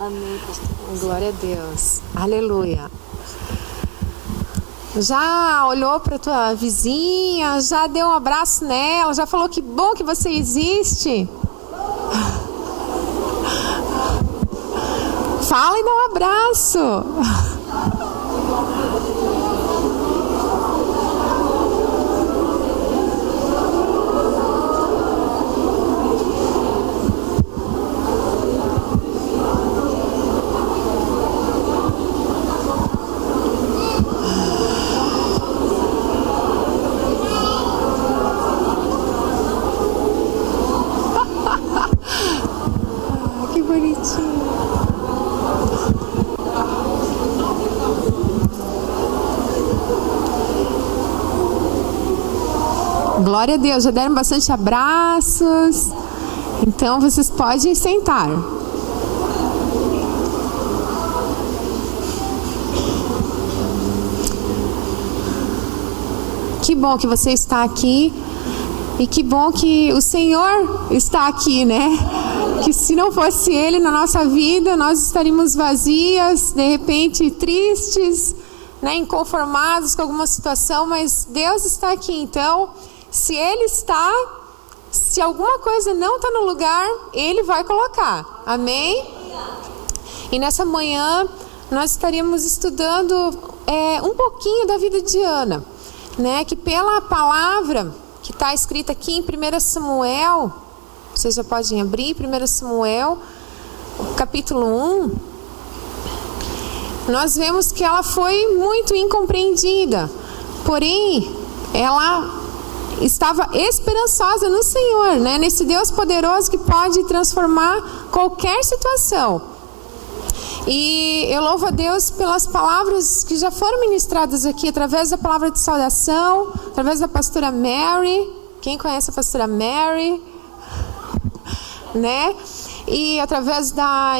Amém, pastor. Glória a Deus. Aleluia. Já olhou para tua vizinha, já deu um abraço nela, já falou que bom que você existe? Fala e dá um abraço. Que bonitinho. Glória a Deus, já deram bastante abraços. Então vocês podem sentar. Que bom que você está aqui. E que bom que o Senhor está aqui, né? Que se não fosse Ele na nossa vida, nós estaríamos vazias, de repente tristes, né? Inconformados com alguma situação, mas Deus está aqui. Então, se Ele está, se alguma coisa não está no lugar, Ele vai colocar. Amém? E nessa manhã, nós estaríamos estudando um pouquinho da vida de Ana, né? Que pela palavra que está escrita aqui em 1 Samuel, vocês já podem abrir, 1 Samuel, capítulo 1, nós vemos que ela foi muito incompreendida, porém, ela estava esperançosa no Senhor, né? Nesse Deus poderoso que pode transformar qualquer situação. E eu louvo a Deus pelas palavras que já foram ministradas aqui, através da palavra de saudação, através da pastora Mary. Quem conhece a pastora Mary? Né? E através da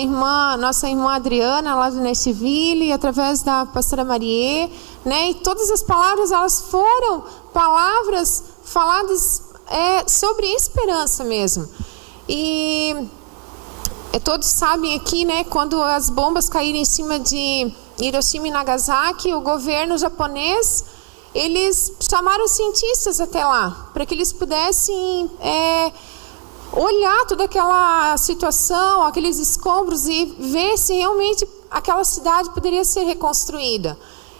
nossa irmã Adriana, lá do Nashville, e através da pastora Marie, né? E todas as palavras, elas foram palavras faladas sobre esperança mesmo. E todos sabem aqui, né, quando as bombas caíram em cima de Hiroshima e Nagasaki, o governo japonês, eles chamaram cientistas até lá, para que eles pudessem olhar toda aquela situação, aqueles escombros e ver se realmente aquela cidade poderia ser reconstruída.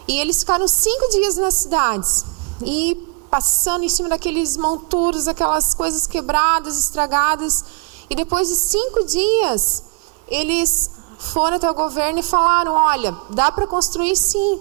E eles ficaram 5 dias nas cidades, e passando em cima daqueles monturos, aquelas coisas quebradas, estragadas. E depois de 5 dias, eles foram até o governo e falaram: olha, dá para construir sim,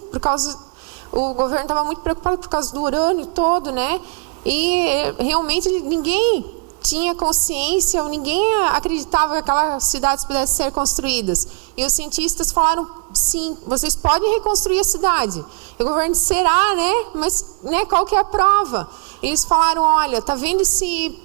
o governo estava muito preocupado por causa do urânio todo, né? E realmente ninguém tinha consciência, ou ninguém acreditava que aquelas cidades pudessem ser construídas. E os cientistas falaram: sim, vocês podem reconstruir a cidade. E o governo: será, né? Mas, né, qual que é a prova? Eles falaram: olha, tá vendo esse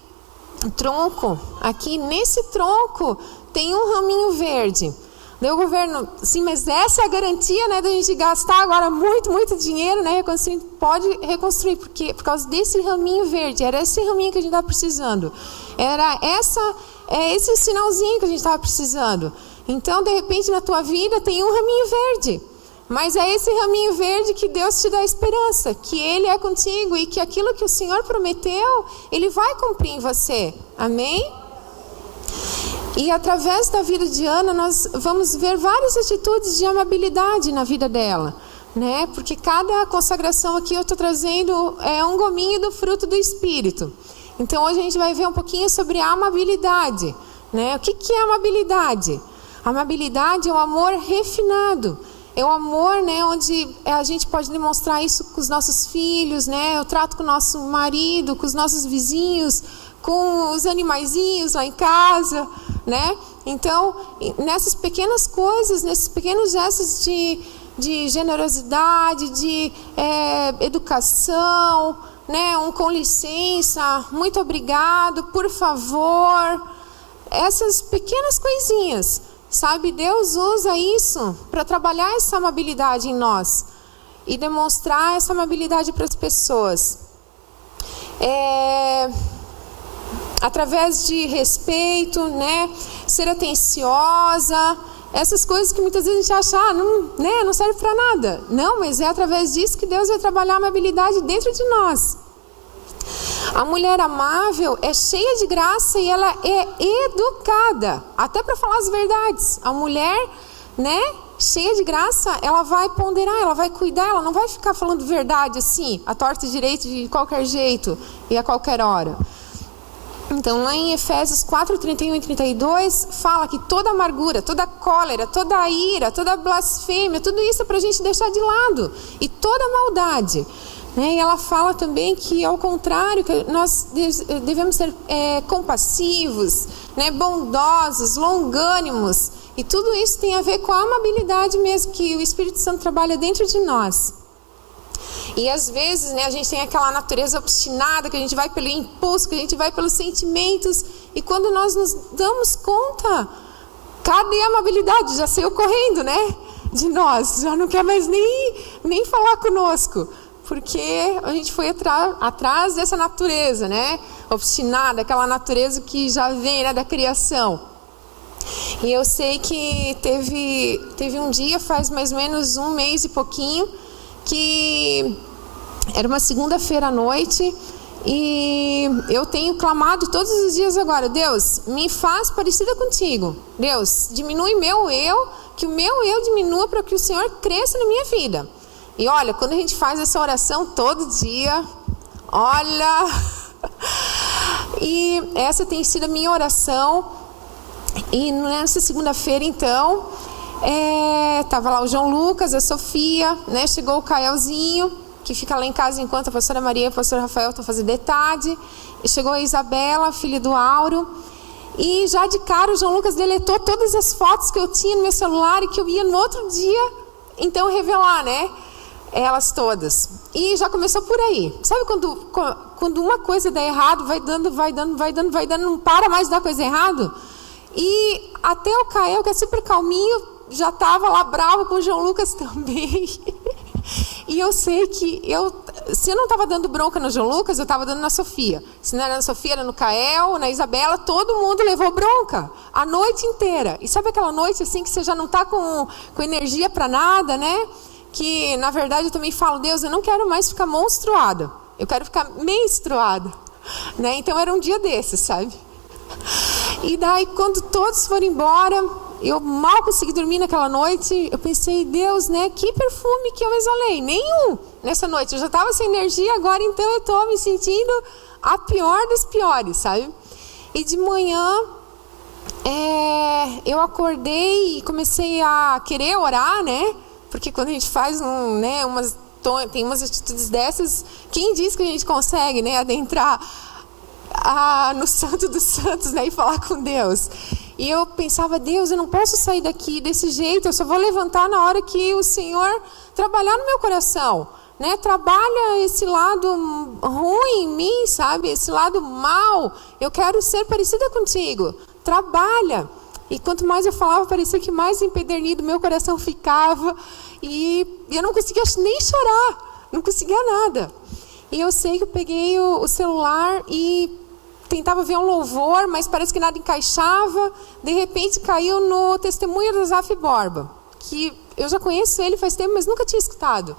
tronco? Aqui nesse tronco tem um raminho verde. Daí o governo: sim, mas essa é a garantia, né, da gente gastar agora muito dinheiro, né, reconstruindo? Pode reconstruir, porque por causa desse raminho verde, era esse raminho que a gente estava precisando, era esse sinalzinho que a gente estava precisando. Então, de repente, na tua vida tem um raminho verde, mas é esse raminho verde que Deus te dá esperança, que Ele é contigo e que aquilo que o Senhor prometeu, Ele vai cumprir em você. Amém? E através da vida de Ana, nós vamos ver várias atitudes de amabilidade na vida dela, né? Porque cada consagração aqui eu estou trazendo um gominho do fruto do Espírito. Então hoje a gente vai ver um pouquinho sobre a amabilidade, né? O que é amabilidade? A amabilidade é o amor refinado. É o amor, né, onde a gente pode demonstrar isso com os nossos filhos, né? Eu trato com o nosso marido, com os nossos vizinhos, com os animaizinhos lá em casa, né? Então, nessas pequenas coisas, nesses pequenos gestos de generosidade, de educação, né? Com licença, muito obrigado, por favor, essas pequenas coisinhas, sabe? Deus usa isso para trabalhar essa amabilidade em nós e demonstrar essa amabilidade para as pessoas. Através de respeito, né? Ser atenciosa, essas coisas que muitas vezes a gente acha, não serve para nada. Não, mas é através disso que Deus vai trabalhar a amabilidade dentro de nós. A mulher amável é cheia de graça e ela é educada, até para falar as verdades. A mulher, cheia de graça, ela vai ponderar, ela vai cuidar, ela não vai ficar falando verdade assim, a torta e direito de qualquer jeito e a qualquer hora. Então, lá em Efésios 4, 31 e 32, fala que toda amargura, toda cólera, toda ira, toda blasfêmia, tudo isso é para a gente deixar de lado. E toda maldade. E ela fala também que, ao contrário, que nós devemos ser compassivos, bondosos, longânimos. E tudo isso tem a ver com a amabilidade mesmo, que o Espírito Santo trabalha dentro de nós. E às vezes, a gente tem aquela natureza obstinada, que a gente vai pelo impulso, que a gente vai pelos sentimentos. E quando nós nos damos conta, cadê a amabilidade? Já saiu correndo, de nós. Já não quer mais nem falar conosco. Porque a gente foi atrás dessa natureza, obstinada, aquela natureza que já vem, da criação. E eu sei que teve um dia, faz mais ou menos um mês e pouquinho, que era uma segunda-feira à noite, e eu tenho clamado todos os dias agora: Deus, me faz parecida contigo. Deus, diminui meu eu, que o meu eu diminua para que o Senhor cresça na minha vida. E olha, quando a gente faz essa oração todo dia, olha, e essa tem sido a minha oração. E nessa segunda-feira, então, estava lá o João Lucas, a Sofia, chegou o Caelzinho, que fica lá em casa enquanto a pastora Maria e o pastor Rafael estão fazendo de tarde. E chegou a Isabela, filha do Auro. E já de cara o João Lucas deletou todas as fotos que eu tinha no meu celular e que eu ia no outro dia, então, revelar, elas todas. E já começou por aí. Sabe quando uma coisa dá errado, vai dando, não para mais de dar coisa errado? E até o Cael, que é super calminho, já estava lá bravo com o João Lucas também. E eu sei que se eu não estava dando bronca no João Lucas, eu estava dando na Sofia. Se não era na Sofia, era no Cael, na Isabela, todo mundo levou bronca a noite inteira. E sabe aquela noite assim que você já não está com energia para nada, Que na verdade eu também falo: Deus, eu não quero mais ficar monstruada, eu quero ficar menstruada, Então era um dia desses, sabe? E daí, quando todos foram embora, eu mal consegui dormir naquela noite. Eu pensei: Deus, que perfume que eu exalei? Nenhum nessa noite. Eu já estava sem energia, agora então eu estou me sentindo a pior das piores, sabe? E de manhã, eu acordei e comecei a querer orar, Porque quando a gente faz tem umas atitudes dessas, quem diz que a gente consegue, adentrar no Santo dos Santos, e falar com Deus? E eu pensava: Deus, eu não posso sair daqui desse jeito, eu só vou levantar na hora que o Senhor trabalhar no meu coração, Trabalha esse lado ruim em mim, sabe? Esse lado mal. Eu quero ser parecida contigo. Trabalha. E quanto mais eu falava, parecia que mais empedernido meu coração ficava. E eu não conseguia nem chorar, não conseguia nada. E eu sei que eu peguei o celular e tentava ver um louvor, mas parece que nada encaixava. De repente caiu no testemunho do Zaf Borba, que eu já conheço ele faz tempo, mas nunca tinha escutado.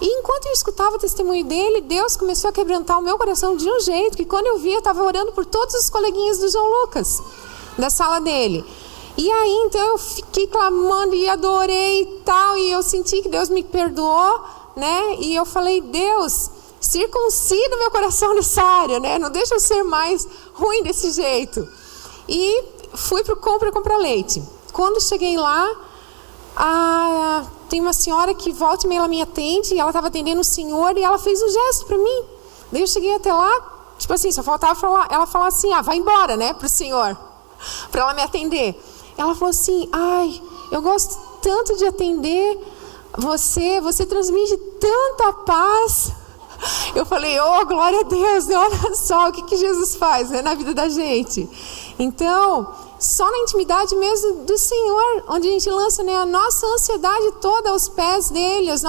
E enquanto eu escutava o testemunho dele, Deus começou a quebrantar o meu coração de um jeito que, quando eu vi, eu estava orando por todos os coleguinhas do João Lucas, da sala dele. E aí, então, eu fiquei clamando e adorei e tal, e eu senti que Deus me perdoou, E eu falei: Deus, circuncida meu coração nessa área, Não deixa eu ser mais ruim desse jeito. E fui para o comprar leite. Quando cheguei lá, tem uma senhora que volta e meia ela me atende, e ela estava atendendo o senhor, e ela fez um gesto para mim. Daí eu cheguei até lá, tipo assim, só faltava ela falar assim: vai embora, para o senhor, para ela me atender. Ela falou assim: ai, eu gosto tanto de atender você transmite tanta paz. Eu falei: oh, glória a Deus, olha só o que Jesus faz, na vida da gente. Então, só na intimidade mesmo do Senhor, onde a gente lança, a nossa ansiedade toda aos pés dele, o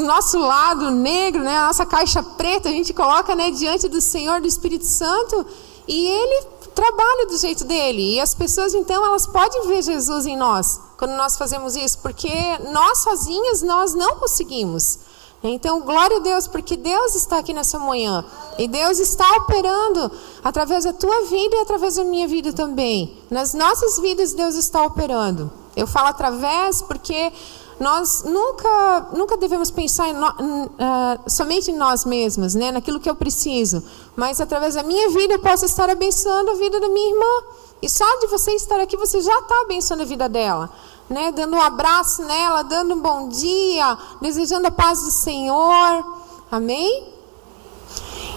nosso lado negro, a nossa caixa preta, a gente coloca, diante do Senhor, do Espírito Santo, e ele trabalha do jeito dele. E as pessoas, então, elas podem ver Jesus em nós, quando nós fazemos isso, porque nós sozinhas, nós não conseguimos. Então, glória a Deus, porque Deus está aqui nessa manhã. E Deus está operando através da tua vida e através da minha vida também. Nas nossas vidas, Deus está operando. Eu falo através porque nós nunca devemos pensar somente em nós mesmos, né? Naquilo que eu preciso. Mas através da minha vida, eu posso estar abençoando a vida da minha irmã. E só de você estar aqui, você já está abençoando a vida dela. Né, dando um abraço nela, dando um bom dia, desejando a paz do Senhor. Amém?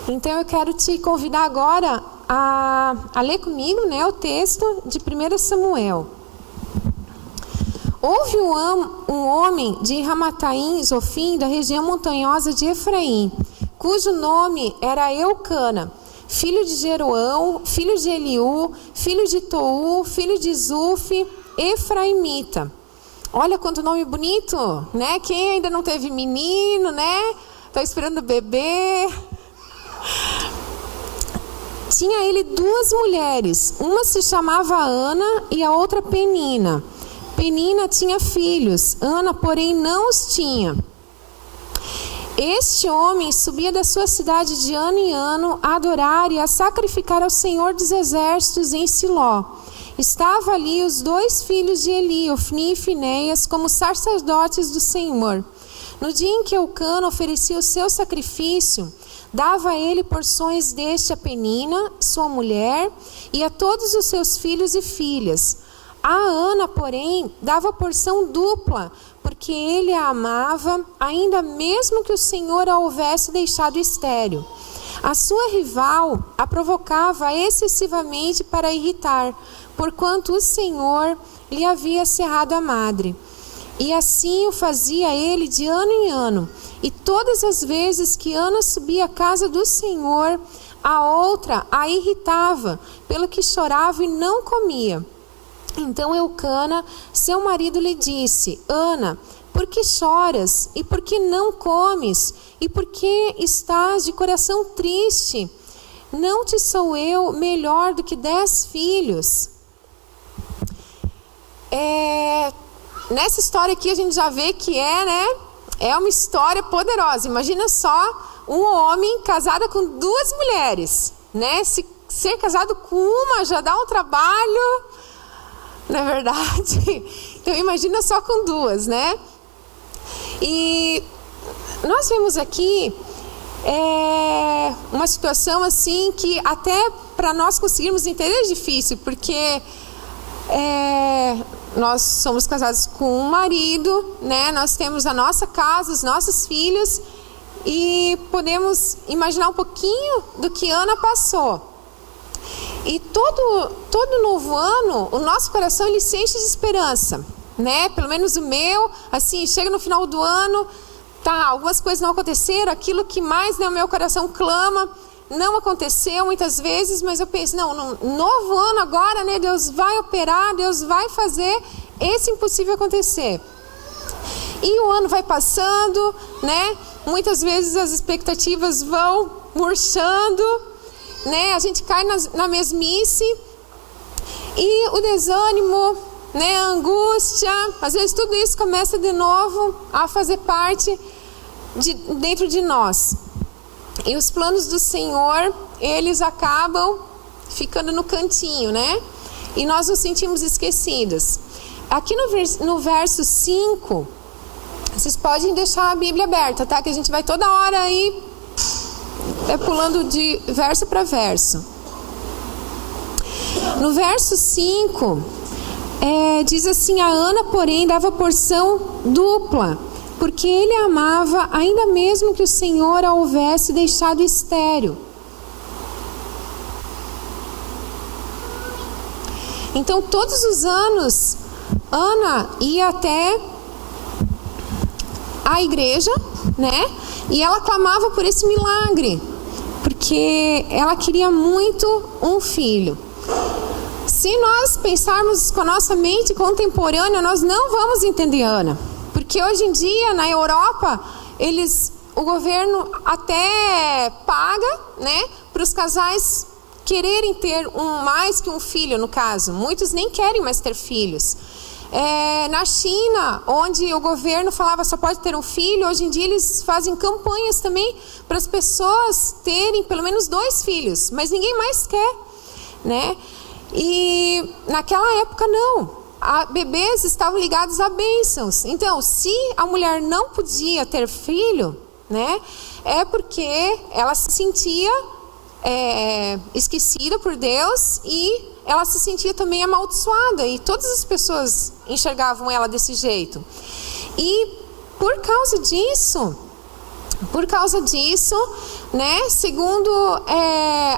Então eu quero te convidar agora a ler comigo, né, o texto de 1 Samuel. Houve um homem de Ramataim, Zofim, da região montanhosa de Efraim, cujo nome era Eucana, filho de Jeroão, filho de Eliú, filho de Tou, filho de Zufi, Efraimita. Olha quanto nome bonito, né? Quem ainda não teve menino, né? Está esperando bebê. Tinha ele 2 mulheres. Uma se chamava Ana e a outra Penina. Penina tinha filhos. Ana, porém, não os tinha. Este homem subia da sua cidade de ano em ano a adorar e a sacrificar ao Senhor dos Exércitos em Siló. Estava ali os 2 filhos de Eli, Ofni e Finéias, como sacerdotes do Senhor. No dia em que Eucana oferecia o seu sacrifício, dava a ele porções deste a Penina, sua mulher, e a todos os seus filhos e filhas. A Ana, porém, dava porção dupla, porque ele a amava, ainda mesmo que o Senhor a houvesse deixado estéril. A sua rival a provocava excessivamente para irritar, porquanto o Senhor lhe havia cerrado a madre. E assim o fazia ele de ano em ano. E todas as vezes que Ana subia à casa do Senhor, a outra a irritava, pelo que chorava e não comia. Então Eucana, seu marido, lhe disse: Ana, por que choras? E por que não comes? E por que estás de coração triste? Não te sou eu melhor do que 10 filhos? Nessa história aqui a gente já vê que é uma história poderosa. Imagina só um homem casado com 2 mulheres, né? Ser casado com uma já dá um trabalho, não é verdade? Então imagina só com 2, né? E nós vemos aqui uma situação assim que até para nós conseguirmos entender é difícil, porque nós somos casados com um marido, né? Nós temos a nossa casa, os nossos filhos, e podemos imaginar um pouquinho do que Ana passou. E todo novo ano, o nosso coração ele se enche de esperança, né? Pelo menos o meu, assim, chega no final do ano, algumas coisas não aconteceram, aquilo que mais, né, o meu coração clama, não aconteceu muitas vezes, mas eu penso, não, no novo ano agora, né, Deus vai operar, Deus vai fazer esse impossível acontecer. E o ano vai passando, né? Muitas vezes as expectativas vão murchando, né? A gente cai na mesmice e o desânimo, né? A angústia, às vezes tudo isso começa de novo a fazer parte dentro de nós. E os planos do Senhor, eles acabam ficando no cantinho, né? E nós nos sentimos esquecidos. Aqui no verso 5, vocês podem deixar a Bíblia aberta, tá? Que a gente vai toda hora aí pulando de verso para verso. No verso 5, diz assim: a Ana, porém, dava porção dupla, porque ele a amava, ainda mesmo que o Senhor a houvesse deixado estéril. Então, todos os anos, Ana ia até a igreja, né? E ela clamava por esse milagre, porque ela queria muito um filho. Se nós pensarmos com a nossa mente contemporânea, nós não vamos entender Ana. Porque hoje em dia, na Europa, o governo até paga, né, para os casais quererem ter mais que um filho, no caso. Muitos nem querem mais ter filhos. Na China, onde o governo falava só pode ter um filho, hoje em dia eles fazem campanhas também para as pessoas terem pelo menos 2 filhos, mas ninguém mais quer, né? E naquela época não, bebês estavam ligados a bênçãos. Então, se a mulher não podia ter filho, né, é porque ela se sentia esquecida por Deus e ela se sentia também amaldiçoada, e todas as pessoas enxergavam ela desse jeito. E por causa disso, né, segundo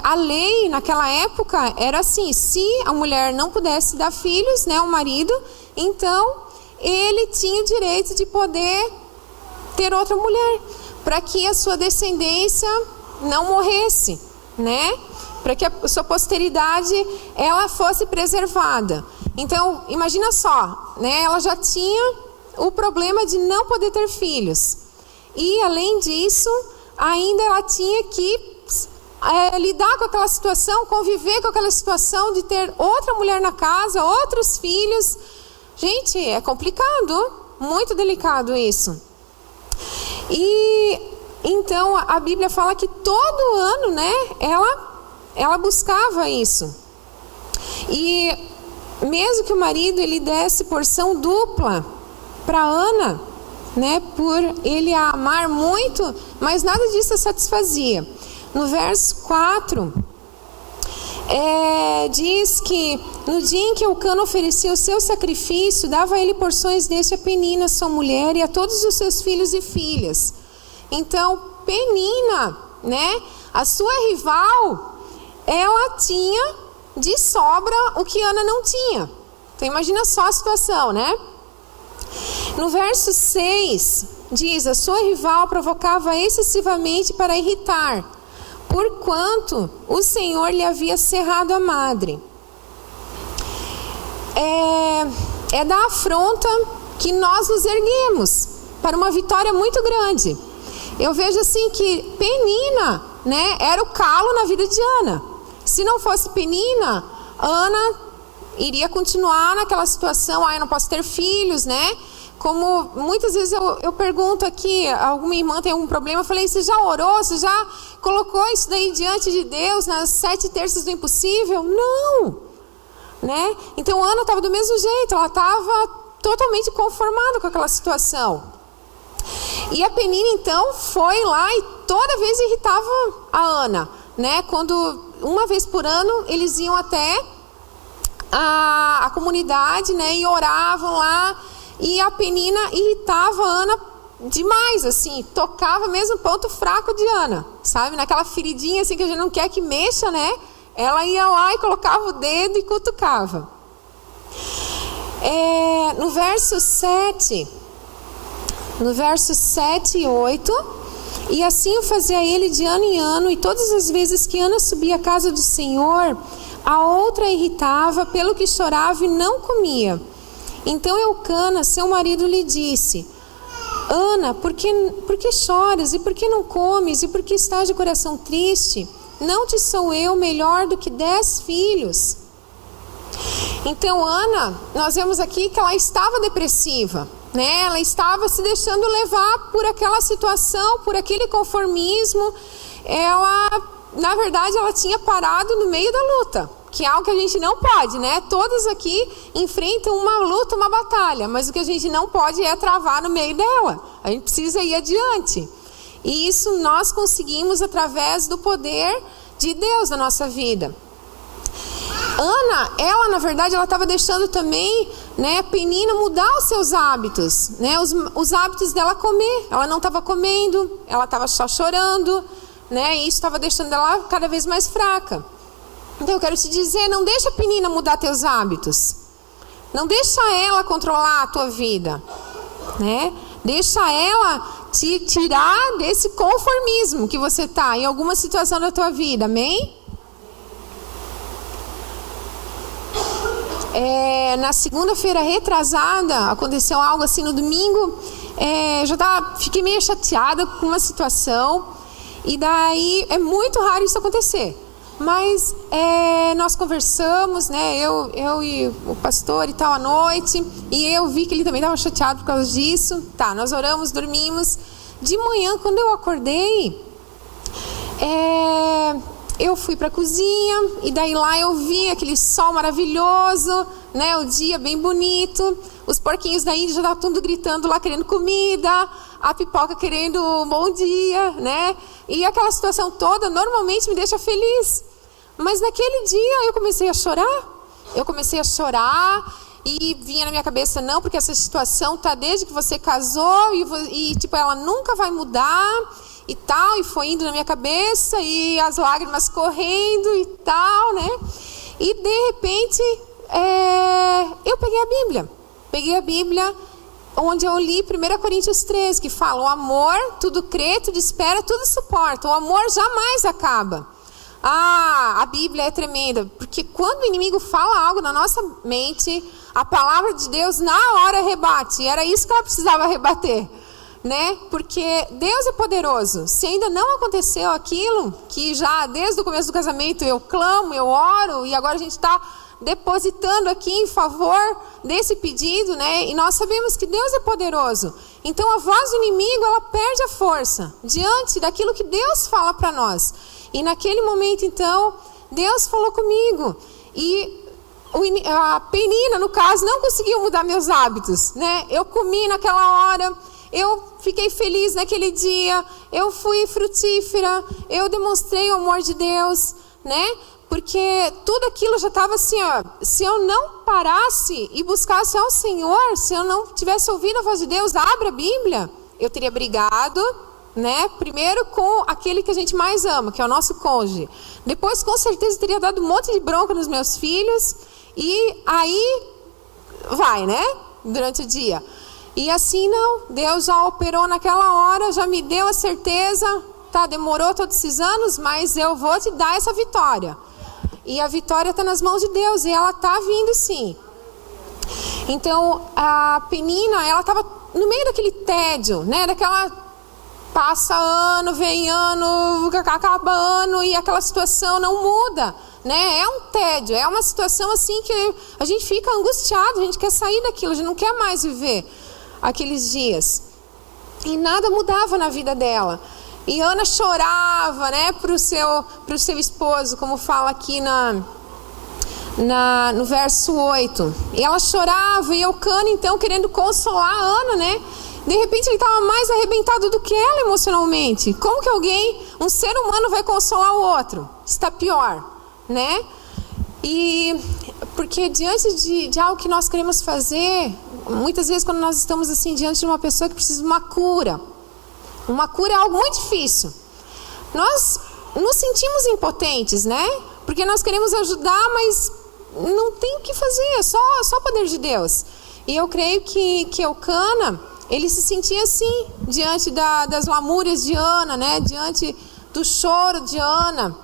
a lei naquela época, era assim: se a mulher não pudesse dar filhos, né, ao marido, então ele tinha o direito de poder ter outra mulher, para que a sua descendência não morresse, né? Para que a sua posteridade ela fosse preservada. Então, imagina só, né? Ela já tinha o problema de não poder ter filhos. E, além disso, ainda ela tinha que lidar com aquela situação, conviver com aquela situação de ter outra mulher na casa, outros filhos. Gente, é complicado, muito delicado isso. E, então, a Bíblia fala que todo ano, né, ela buscava isso. E mesmo que o marido ele desse porção dupla para Ana, né, por ele a amar muito, mas nada disso a satisfazia. No verso 4, diz que no dia em que Eucana oferecia o seu sacrifício, dava a ele porções deste a Penina, sua mulher, e a todos os seus filhos e filhas. Então, Penina, né, a sua rival, ela tinha de sobra o que Ana não tinha. Então imagina só a situação, né? No verso 6 diz: a sua rival provocava excessivamente para irritar, porquanto o Senhor lhe havia cerrado a madre. É da afronta que nós nos erguemos para uma vitória muito grande. Eu vejo assim que Penina, né, era o calo na vida de Ana. Se não fosse Penina, Ana iria continuar naquela situação: eu não posso ter filhos, né? Como muitas vezes eu pergunto aqui, alguma irmã tem algum problema, eu falei: você já orou? Você já colocou isso daí diante de Deus nas 7 terças do impossível? Não, né? Então Ana estava do mesmo jeito, ela estava totalmente conformada com aquela situação. E a Penina então foi lá e toda vez irritava a Ana, né? Quando uma vez por ano eles iam até a comunidade, né, e oravam lá, e a Penina irritava a Ana demais, assim, tocava mesmo o ponto fraco de Ana, sabe? Naquela feridinha assim que a gente não quer que mexa, né? Ela ia lá e colocava o dedo e cutucava. No verso 7 e 8... E assim o fazia ele de ano em ano, e todas as vezes que Ana subia à casa do Senhor, a outra a irritava, pelo que chorava e não comia. Então Eucana, seu marido, lhe disse: Ana, por que choras? E por que não comes? E por que estás de coração triste? Não te sou eu melhor do que 10 filhos? Então Ana, nós vemos aqui que ela estava depressiva, né? Ela estava se deixando levar por aquela situação, por aquele conformismo. Ela, na verdade, ela tinha parado no meio da luta, que é algo que a gente não pode, né? Todas aqui enfrentam uma luta, uma batalha, mas o que a gente não pode é travar no meio dela. A gente precisa ir adiante. E isso nós conseguimos através do poder de Deus na nossa vida. Ana, ela na verdade, ela estava deixando também, né, a Penina mudar os seus hábitos, né, os hábitos dela comer. Ela não estava comendo, ela estava só chorando, né, e isso estava deixando ela cada vez mais fraca. Então eu quero te dizer, não deixa a Penina mudar teus hábitos, não deixa ela controlar a tua vida, né, deixa ela te tirar desse conformismo que você está em alguma situação da tua vida, amém? Na segunda-feira retrasada, aconteceu algo assim no domingo. Fiquei meio chateada com uma situação. E daí, é muito raro isso acontecer. Mas nós conversamos, né? Eu e o pastor e tal à noite. E eu vi que ele também estava chateado por causa disso. Tá, nós oramos, dormimos. De manhã, quando eu acordei, eu fui para a cozinha. E daí lá eu vi aquele sol maravilhoso, né? O dia bem bonito. Os porquinhos da Índia já estavam tudo gritando lá, querendo comida. A pipoca querendo um bom dia, né? E aquela situação toda normalmente me deixa feliz. Mas naquele dia eu comecei a chorar. Eu comecei a chorar e vinha na minha cabeça, não, porque essa situação tá desde que você casou e tipo, ela nunca vai mudar e tal. E foi indo na minha cabeça e as lágrimas correndo e tal, né? E de repente eu peguei a Bíblia. Peguei a Bíblia, onde eu li 1 Coríntios 13, que fala: o amor tudo crê, tudo espera, tudo suporta. O amor jamais acaba. A Bíblia é tremenda, porque quando o inimigo fala algo na nossa mente, a palavra de Deus na hora rebate. E era isso que ela precisava rebater, né? Porque Deus é poderoso. Se ainda não aconteceu aquilo, que já desde o começo do casamento eu clamo, eu oro, e agora a gente está depositando aqui em favor desse pedido, né? E nós sabemos que Deus é poderoso. Então a voz do inimigo, ela perde a força diante daquilo que Deus fala para nós. E naquele momento, então, Deus falou comigo. E a Penina, no caso, não conseguiu mudar meus hábitos, né? Eu comi naquela hora, eu fiquei feliz naquele dia, eu fui frutífera, eu demonstrei o amor de Deus, né? Porque tudo aquilo já estava assim, ó. Se eu não parasse e buscasse ao Senhor, se eu não tivesse ouvido a voz de Deus, abre a Bíblia, eu teria brigado, né? Primeiro com aquele que a gente mais ama, que é o nosso cônjuge. Depois, com certeza, teria dado um monte de bronca nos meus filhos. E aí vai, né? Durante o dia. E assim não. Deus já operou naquela hora, já me deu a certeza. Tá, demorou todos esses anos, mas eu vou te dar essa vitória. E a vitória está nas mãos de Deus. E ela está vindo sim. Então, a Penina, ela estava no meio daquele tédio, né? Daquela... Passa ano, vem ano, acaba ano e aquela situação não muda, né? É um tédio, é uma situação assim que a gente fica angustiado, a gente quer sair daquilo, a gente não quer mais viver aqueles dias. E nada mudava na vida dela. E Ana chorava, né, pro seu esposo, como fala aqui no verso 8. E ela chorava e Eucana, então, querendo consolar a Ana, né? De repente ele estava mais arrebentado do que ela emocionalmente. Como que um ser humano vai consolar o outro? Está pior, né? E porque diante de algo que nós queremos fazer, muitas vezes quando nós estamos assim diante de uma pessoa que precisa de uma cura é algo muito difícil. Nós nos sentimos impotentes, né? Porque nós queremos ajudar, mas não tem o que fazer, é só o poder de Deus. E eu creio que Eucana, ele se sentia assim, diante das lamúrias de Ana, né? Diante do choro de Ana.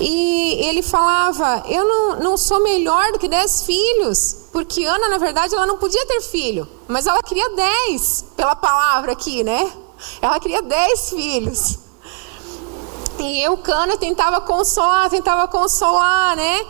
E ele falava: eu não sou melhor do que 10 filhos. Porque Ana, na verdade, ela não podia ter filho. Mas ela queria 10, pela palavra aqui, né? Ela queria 10 filhos. E Eucana tentava consolar, né?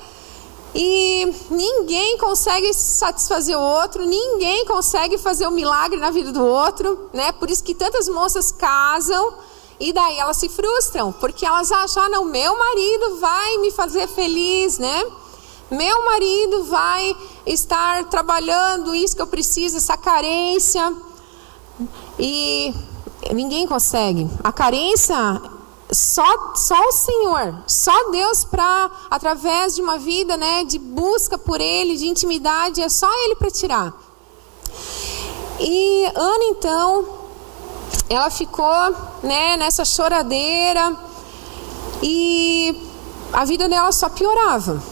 E ninguém consegue satisfazer o outro, ninguém consegue fazer um milagre na vida do outro, né? Por isso que tantas moças casam e daí elas se frustram, porque elas acham: não, meu marido vai me fazer feliz, né? Meu marido vai estar trabalhando isso que eu preciso, essa carência. E ninguém consegue. A carência... Só o Senhor, só Deus, através de uma vida, né, de busca por Ele, de intimidade, é só Ele para tirar. E Ana, então, ela ficou, né, nessa choradeira e a vida dela só piorava.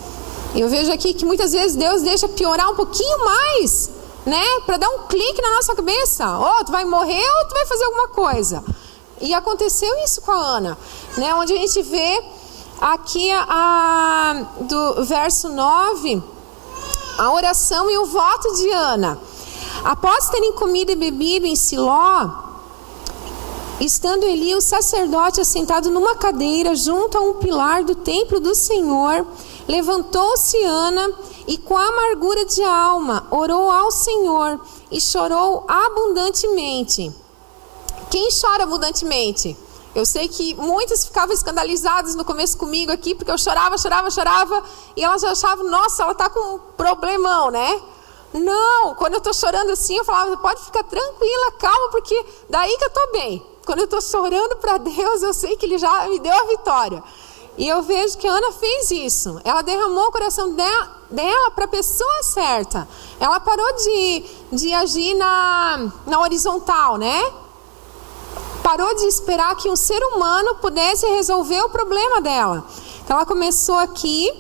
Eu vejo aqui que muitas vezes Deus deixa piorar um pouquinho mais, né, para dar um clique na nossa cabeça. Ou tu vai morrer ou tu vai fazer alguma coisa. E aconteceu isso com a Ana, né? Onde a gente vê aqui do verso 9, a oração e o voto de Ana. Após terem comido e bebido em Siló, Estando Eli, o sacerdote, assentado numa cadeira junto a um pilar do templo do Senhor, levantou-se Ana e com amargura de alma orou ao Senhor e chorou abundantemente. Quem chora abundantemente? Eu sei que muitas ficavam escandalizadas no começo comigo aqui, porque eu chorava, e elas achavam, nossa, ela está com um problemão, né? Não, quando eu estou chorando assim, eu falava, pode ficar tranquila, calma, porque daí que eu estou bem. Quando eu estou chorando para Deus, eu sei que Ele já me deu a vitória. E eu vejo que a Ana fez isso. Ela derramou o coração dela para a pessoa certa. Ela parou de agir na horizontal, né? Parou de esperar que um ser humano pudesse resolver o problema dela. Então ela começou aqui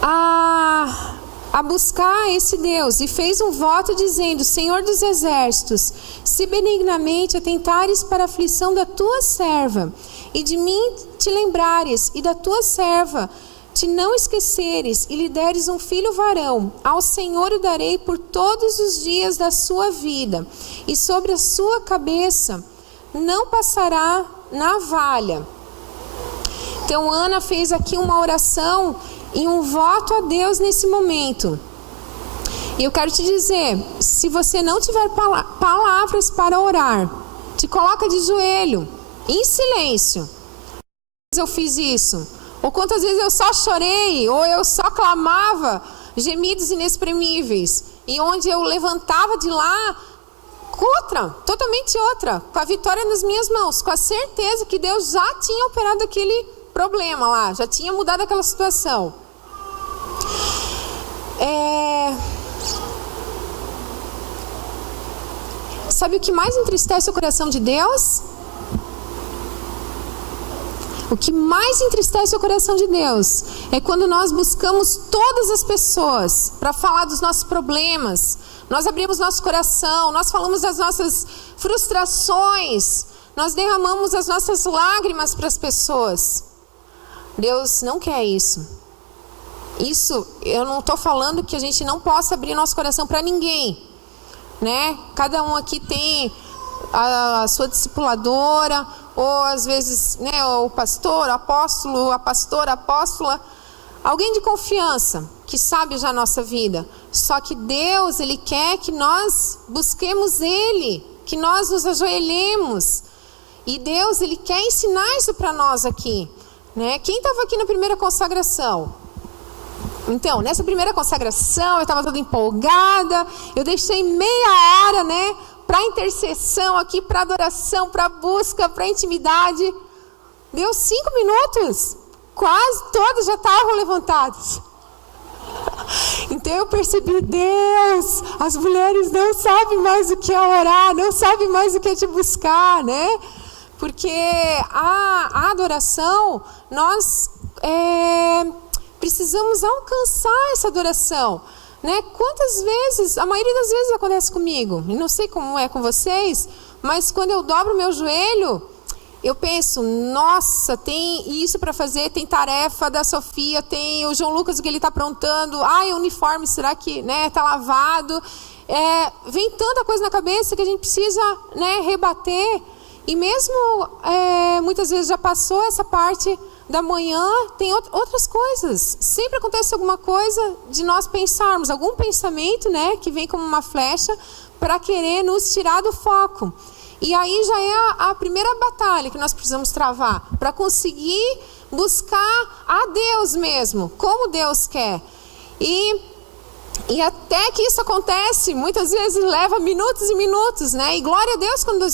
a buscar esse Deus e fez um voto dizendo: Senhor dos exércitos, se benignamente atentares para a aflição da tua serva, e de mim te lembrares, e da tua serva te não esqueceres, e lhe deres um filho varão, ao Senhor o darei por todos os dias da sua vida, e sobre a sua cabeça não passará navalha. Então Ana fez aqui uma oração e um voto a Deus nesse momento. E eu quero te dizer, se você não tiver palavras para orar, te coloca de joelho, em silêncio. Eu fiz isso. Ou quantas vezes eu só chorei, ou eu só clamava gemidos inexprimíveis. E onde eu levantava de lá, totalmente outra, com a vitória nas minhas mãos, com a certeza que Deus já tinha operado aquele problema lá, já tinha mudado aquela situação. Sabe o que mais entristece o coração de Deus? O que mais entristece o coração de Deus é quando nós buscamos todas as pessoas para falar dos nossos problemas. Nós abrimos nosso coração, nós falamos das nossas frustrações, nós derramamos as nossas lágrimas para as pessoas. Deus não quer isso. Isso, eu não estou falando que a gente não possa abrir nosso coração para ninguém, né? Cada um aqui tem a sua discipuladora, ou às vezes, né, o pastor, o apóstolo, a pastora, a apóstola, alguém de confiança que sabe já a nossa vida. Só que Deus, Ele quer que nós busquemos Ele, que nós nos ajoelhemos. E Deus, Ele quer ensinar isso para nós aqui, né? Quem estava aqui na primeira consagração? Então, nessa primeira consagração, eu estava toda empolgada, eu deixei meia hora, né, para intercessão aqui, para adoração, para busca, para intimidade. Deu 5 minutos, quase todos já estavam levantados. Então eu percebi, Deus, as mulheres não sabem mais o que é orar, não sabem mais o que é te buscar, né? Porque a adoração, nós precisamos alcançar essa adoração, né? Quantas vezes, a maioria das vezes acontece comigo, e não sei como é com vocês, mas quando eu dobro meu joelho, eu penso, nossa, tem isso para fazer, tem tarefa da Sofia, tem o João Lucas, o que ele está aprontando, o uniforme, será que está lavado? Vem tanta coisa na cabeça que a gente precisa, né, rebater, e mesmo muitas vezes já passou essa parte da manhã, tem outras coisas, sempre acontece alguma coisa de nós pensarmos, algum pensamento, né, que vem como uma flecha para querer nos tirar do foco. E aí já é a primeira batalha que nós precisamos travar, para conseguir buscar a Deus mesmo, como Deus quer. E até que isso acontece, muitas vezes leva minutos e minutos, né? E glória a Deus quando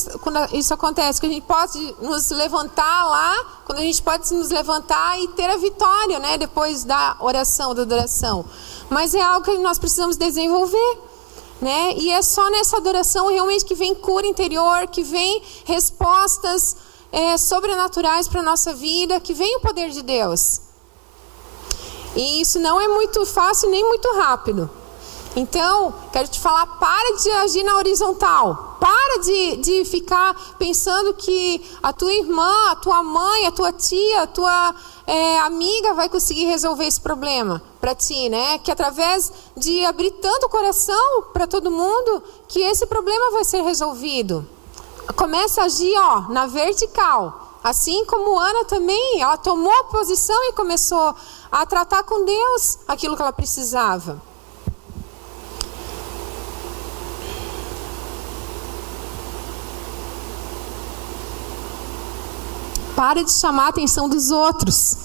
isso acontece, que a gente pode nos levantar lá, quando a gente pode nos levantar e ter a vitória, né? Depois da oração, da adoração. Mas é algo que nós precisamos desenvolver, né? E é só nessa adoração realmente que vem cura interior, que vem respostas sobrenaturais para a nossa vida, que vem o poder de Deus. E isso não é muito fácil nem muito rápido. Então, quero te falar, para de agir na horizontal. Para de ficar pensando que a tua irmã, a tua mãe, a tua tia, a tua amiga vai conseguir resolver esse problema para ti, né? Que através de abrir tanto o coração para todo mundo, que esse problema vai ser resolvido. começa a agir, na vertical. Assim como Ana também, ela tomou a posição e começou a tratar com Deus aquilo que ela precisava. Para de chamar a atenção dos outros,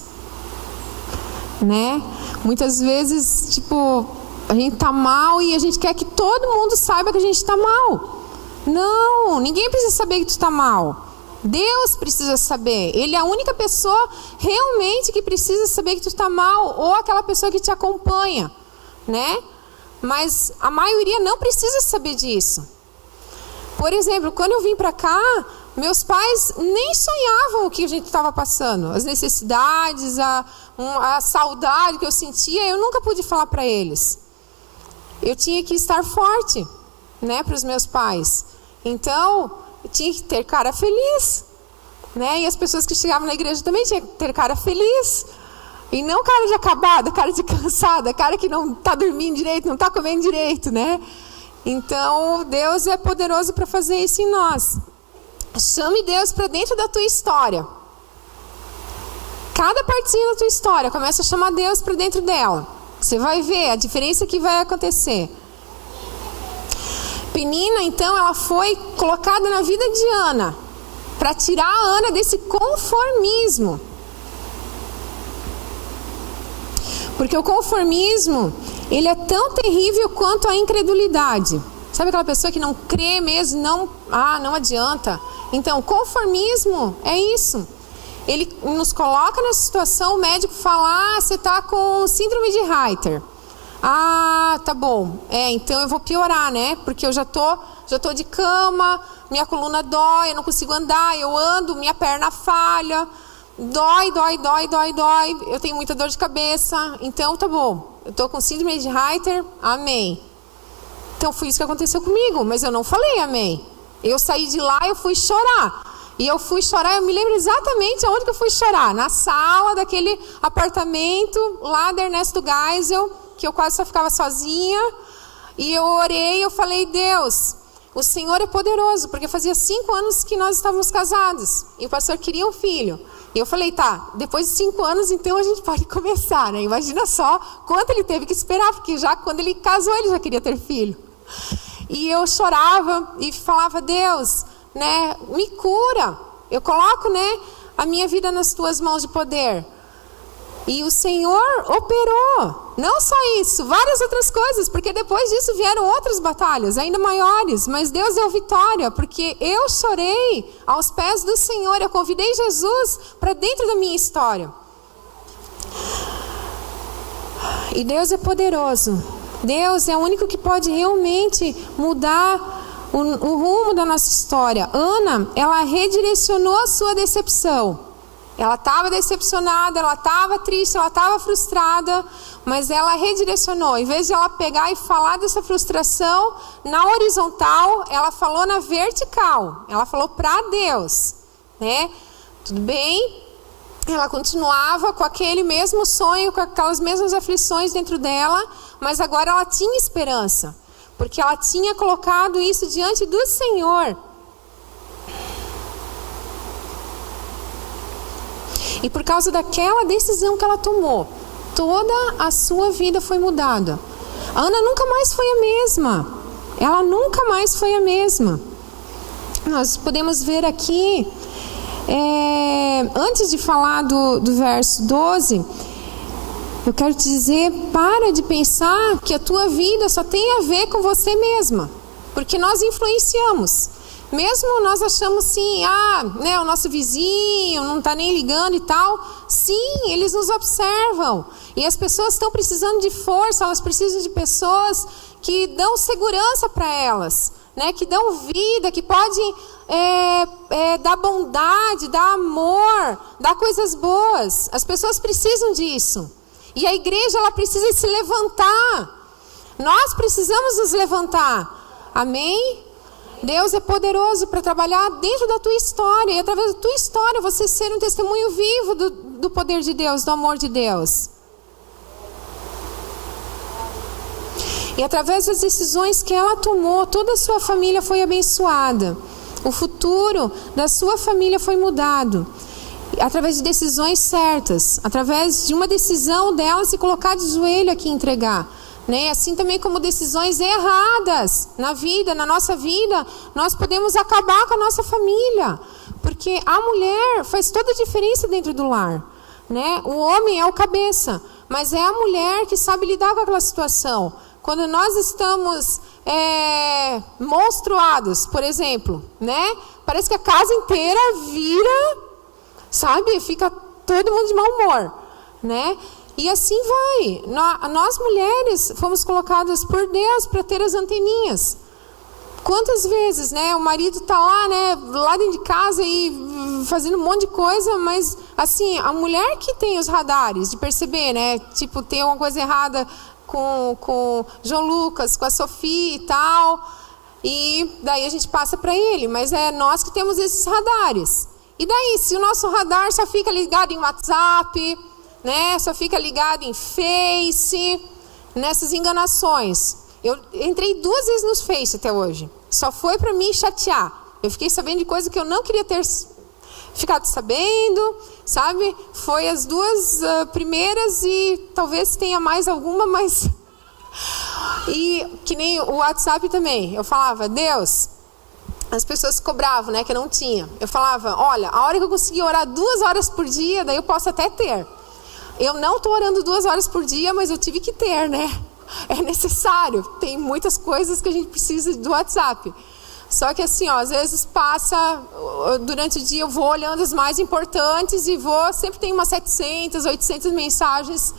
né? Muitas vezes, a gente tá mal e a gente quer que todo mundo saiba que a gente tá mal. Não, ninguém precisa saber que tu tá mal. Deus precisa saber. Ele é a única pessoa realmente que precisa saber que tu tá mal, ou aquela pessoa que te acompanha, né? Mas a maioria não precisa saber disso. Por exemplo, quando eu vim para cá, meus pais nem sonhavam o que a gente estava passando, as necessidades, a saudade que eu sentia, eu nunca pude falar para eles. Eu tinha que estar forte, né, para os meus pais. Então, eu tinha que ter cara feliz, né? E as pessoas que chegavam na igreja também tinham que ter cara feliz. E não cara de acabada, cara de cansada, cara que não está dormindo direito, não está comendo direito, né? Então, Deus é poderoso para fazer isso em nós. Chame Deus para dentro da tua história. Cada partinha da tua história, começa a chamar Deus para dentro dela. Você vai ver a diferença que vai acontecer. Penina, então, ela foi colocada na vida de Ana, para tirar a Ana desse conformismo. Porque o conformismo, ele é tão terrível quanto a incredulidade. Sabe aquela pessoa que não crê mesmo, não adianta. Então, o conformismo é isso. Ele nos coloca nessa situação, o médico fala, você está com síndrome de Reiter. Tá bom. Então eu vou piorar, né? Porque eu já tô de cama, minha coluna dói, eu não consigo andar, eu ando, minha perna falha. Dói. Eu tenho muita dor de cabeça. Então, tá bom. Eu tô com síndrome de Reiter. Amém. Então, foi isso que aconteceu comigo. Mas eu não falei amém. Eu saí de lá e eu fui chorar. E eu fui chorar, eu me lembro exatamente aonde que eu fui chorar. Na sala daquele apartamento lá da Ernesto Geisel, que eu quase só ficava sozinha. E eu orei, eu falei, Deus, o Senhor é poderoso. Porque fazia 5 anos que nós estávamos casados. E o pastor queria um filho. E eu falei, depois de 5 anos, então a gente pode começar, né? Imagina só quanto ele teve que esperar, porque já quando ele casou, ele já queria ter filho. E eu chorava e falava, Deus, né, me cura. Eu coloco, né, a minha vida nas tuas mãos de poder. E o Senhor operou. Não só isso, várias outras coisas, porque depois disso vieram outras batalhas, ainda maiores. Mas Deus deu vitória, porque eu chorei aos pés do Senhor. Eu convidei Jesus para dentro da minha história. E Deus é poderoso. Deus é o único que pode realmente mudar o rumo da nossa história. Ana, ela redirecionou a sua decepção. Ela estava decepcionada, ela estava triste, ela estava frustrada, mas ela redirecionou. Em vez de ela pegar e falar dessa frustração na horizontal, ela falou na vertical. Ela falou para Deus, né? Tudo bem? Ela continuava com aquele mesmo sonho, com aquelas mesmas aflições dentro dela, mas agora ela tinha esperança, porque ela tinha colocado isso diante do Senhor. E por causa daquela decisão que ela tomou, toda a sua vida foi mudada. A Ana nunca mais foi a mesma. Ela nunca mais foi a mesma. Nós podemos ver aqui, antes de falar do verso 12, eu quero te dizer, para de pensar que a tua vida só tem a ver com você mesma. Porque nós influenciamos. Mesmo nós achamos assim, né, o nosso vizinho não está nem ligando e tal. Sim, eles nos observam. E as pessoas estão precisando de força, elas precisam de pessoas que dão segurança para elas, né, que dão vida, que podem dar bondade, dar amor, dar coisas boas. As pessoas precisam disso. E a igreja, ela precisa se levantar. Nós precisamos nos levantar. Amém? Deus é poderoso para trabalhar dentro da tua história. E através da tua história, você ser um testemunho vivo do poder de Deus, do amor de Deus. E através das decisões que ela tomou, toda a sua família foi abençoada. O futuro da sua família foi mudado através de decisões certas, através de uma decisão dela se colocar de joelho aqui e entregar. Assim também como decisões erradas na vida, na nossa vida, nós podemos acabar com a nossa família. Porque a mulher faz toda a diferença dentro do lar. O homem é o cabeça, mas é a mulher que sabe lidar com aquela situação. Quando nós estamos monstruados, por exemplo, parece que a casa inteira vira, fica todo mundo de mau humor, E assim vai. Nós mulheres fomos colocadas por Deus para ter as anteninhas. Quantas vezes, o marido está lá dentro de casa e fazendo um monte de coisa, mas assim, a mulher que tem os radares de perceber, tipo, tem alguma coisa errada com João Lucas, com a Sofia e tal, e daí a gente passa para ele, mas é nós que temos esses radares. E daí, se o nosso radar só fica ligado em WhatsApp, só fica ligado em Face, nessas enganações. Eu entrei 2 vezes nos Face até hoje. Só foi para me chatear. Eu fiquei sabendo de coisa que eu não queria ter ficado sabendo, Foi as 2 primeiras e talvez tenha mais alguma, mas... E que nem o WhatsApp também. Eu falava, Deus... As pessoas cobravam, que eu não tinha. Eu falava, olha, a hora que eu conseguir orar 2 horas por dia, daí eu posso até ter. Eu não estou orando 2 horas por dia, mas eu tive que ter, É necessário. Tem muitas coisas que a gente precisa do WhatsApp. Só que assim, às vezes passa, durante o dia eu vou olhando as mais importantes e sempre tem umas 700, 800 mensagens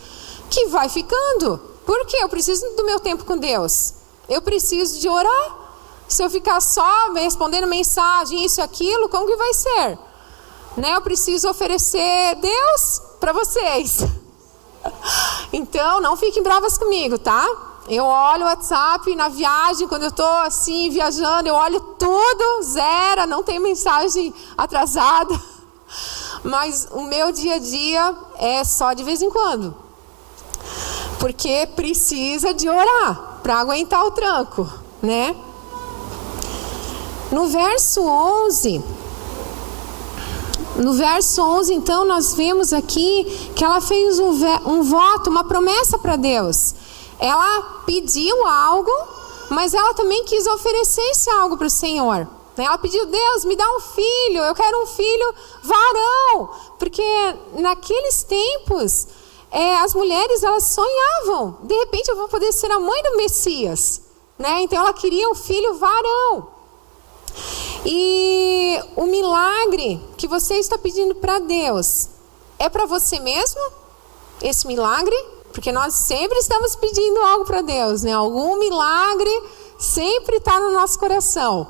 que vai ficando. Por quê? Eu preciso do meu tempo com Deus. Eu preciso de orar. Se eu ficar só respondendo mensagem, isso e aquilo, como que vai ser? Eu preciso oferecer Deus para vocês. Então, não fiquem bravas comigo, tá? Eu olho o WhatsApp na viagem, quando eu estou assim, viajando, eu olho tudo, zero, não tem mensagem atrasada. Mas o meu dia a dia é só de vez em quando. Porque precisa de orar para aguentar o tranco, No verso 11, então, nós vemos aqui que ela fez um voto, uma promessa para Deus. Ela pediu algo, mas ela também quis oferecer esse algo para o Senhor. Ela pediu, Deus, me dá um filho, eu quero um filho varão. Porque naqueles tempos, as mulheres, elas sonhavam. De repente eu vou poder ser a mãe do Messias. Então ela queria um filho varão. E o milagre que você está pedindo para Deus, é para você mesmo? Esse milagre? Porque nós sempre estamos pedindo algo para Deus, Algum milagre sempre está no nosso coração.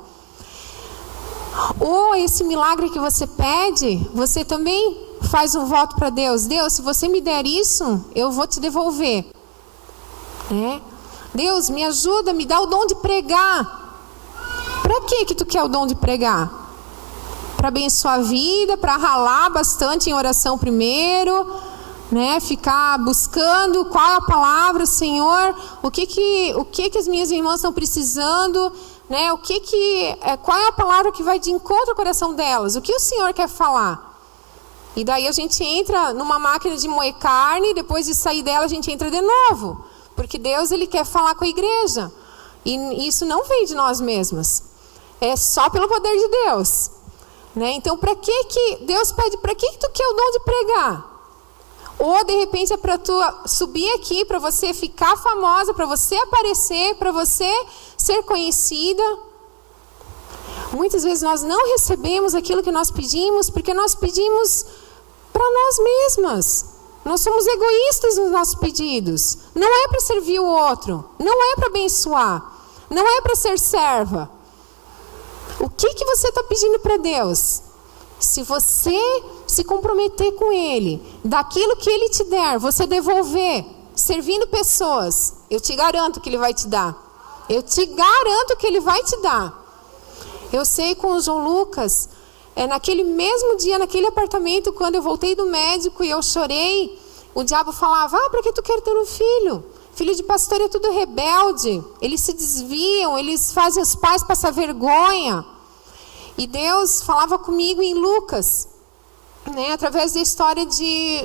Ou esse milagre que você pede, você também faz um voto para Deus. Deus, se você me der isso, eu vou te devolver. Deus, me ajuda, me dá o dom de pregar. Para que tu quer o dom de pregar? Para abençoar a vida, para ralar bastante em oração primeiro, ficar buscando qual é a palavra, Senhor, o que as minhas irmãs estão precisando, qual é a palavra que vai de encontro ao coração delas, o que o Senhor quer falar. E daí a gente entra numa máquina de moer carne, depois de sair dela a gente entra de novo, porque Deus, Ele quer falar com a igreja, e isso não vem de nós mesmas. É só pelo poder de Deus. Então, para que Deus pede? Para que tu quer o dom de pregar? Ou, de repente, é para tu subir aqui, para você ficar famosa, para você aparecer, para você ser conhecida. Muitas vezes nós não recebemos aquilo que nós pedimos, porque nós pedimos para nós mesmas. Nós somos egoístas nos nossos pedidos. Não é para servir o outro. Não é para abençoar. Não é para ser serva. O que você está pedindo para Deus? Se você se comprometer com Ele, daquilo que Ele te der, você devolver, servindo pessoas, eu te garanto que Ele vai te dar. Eu te garanto que Ele vai te dar. Eu sei com o João Lucas, naquele mesmo dia, naquele apartamento, quando eu voltei do médico e eu chorei, o diabo falava, para que tu quer ter um filho? Filho de pastor é tudo rebelde, eles se desviam, eles fazem os pais passar vergonha. E Deus falava comigo em Lucas, né, através da história de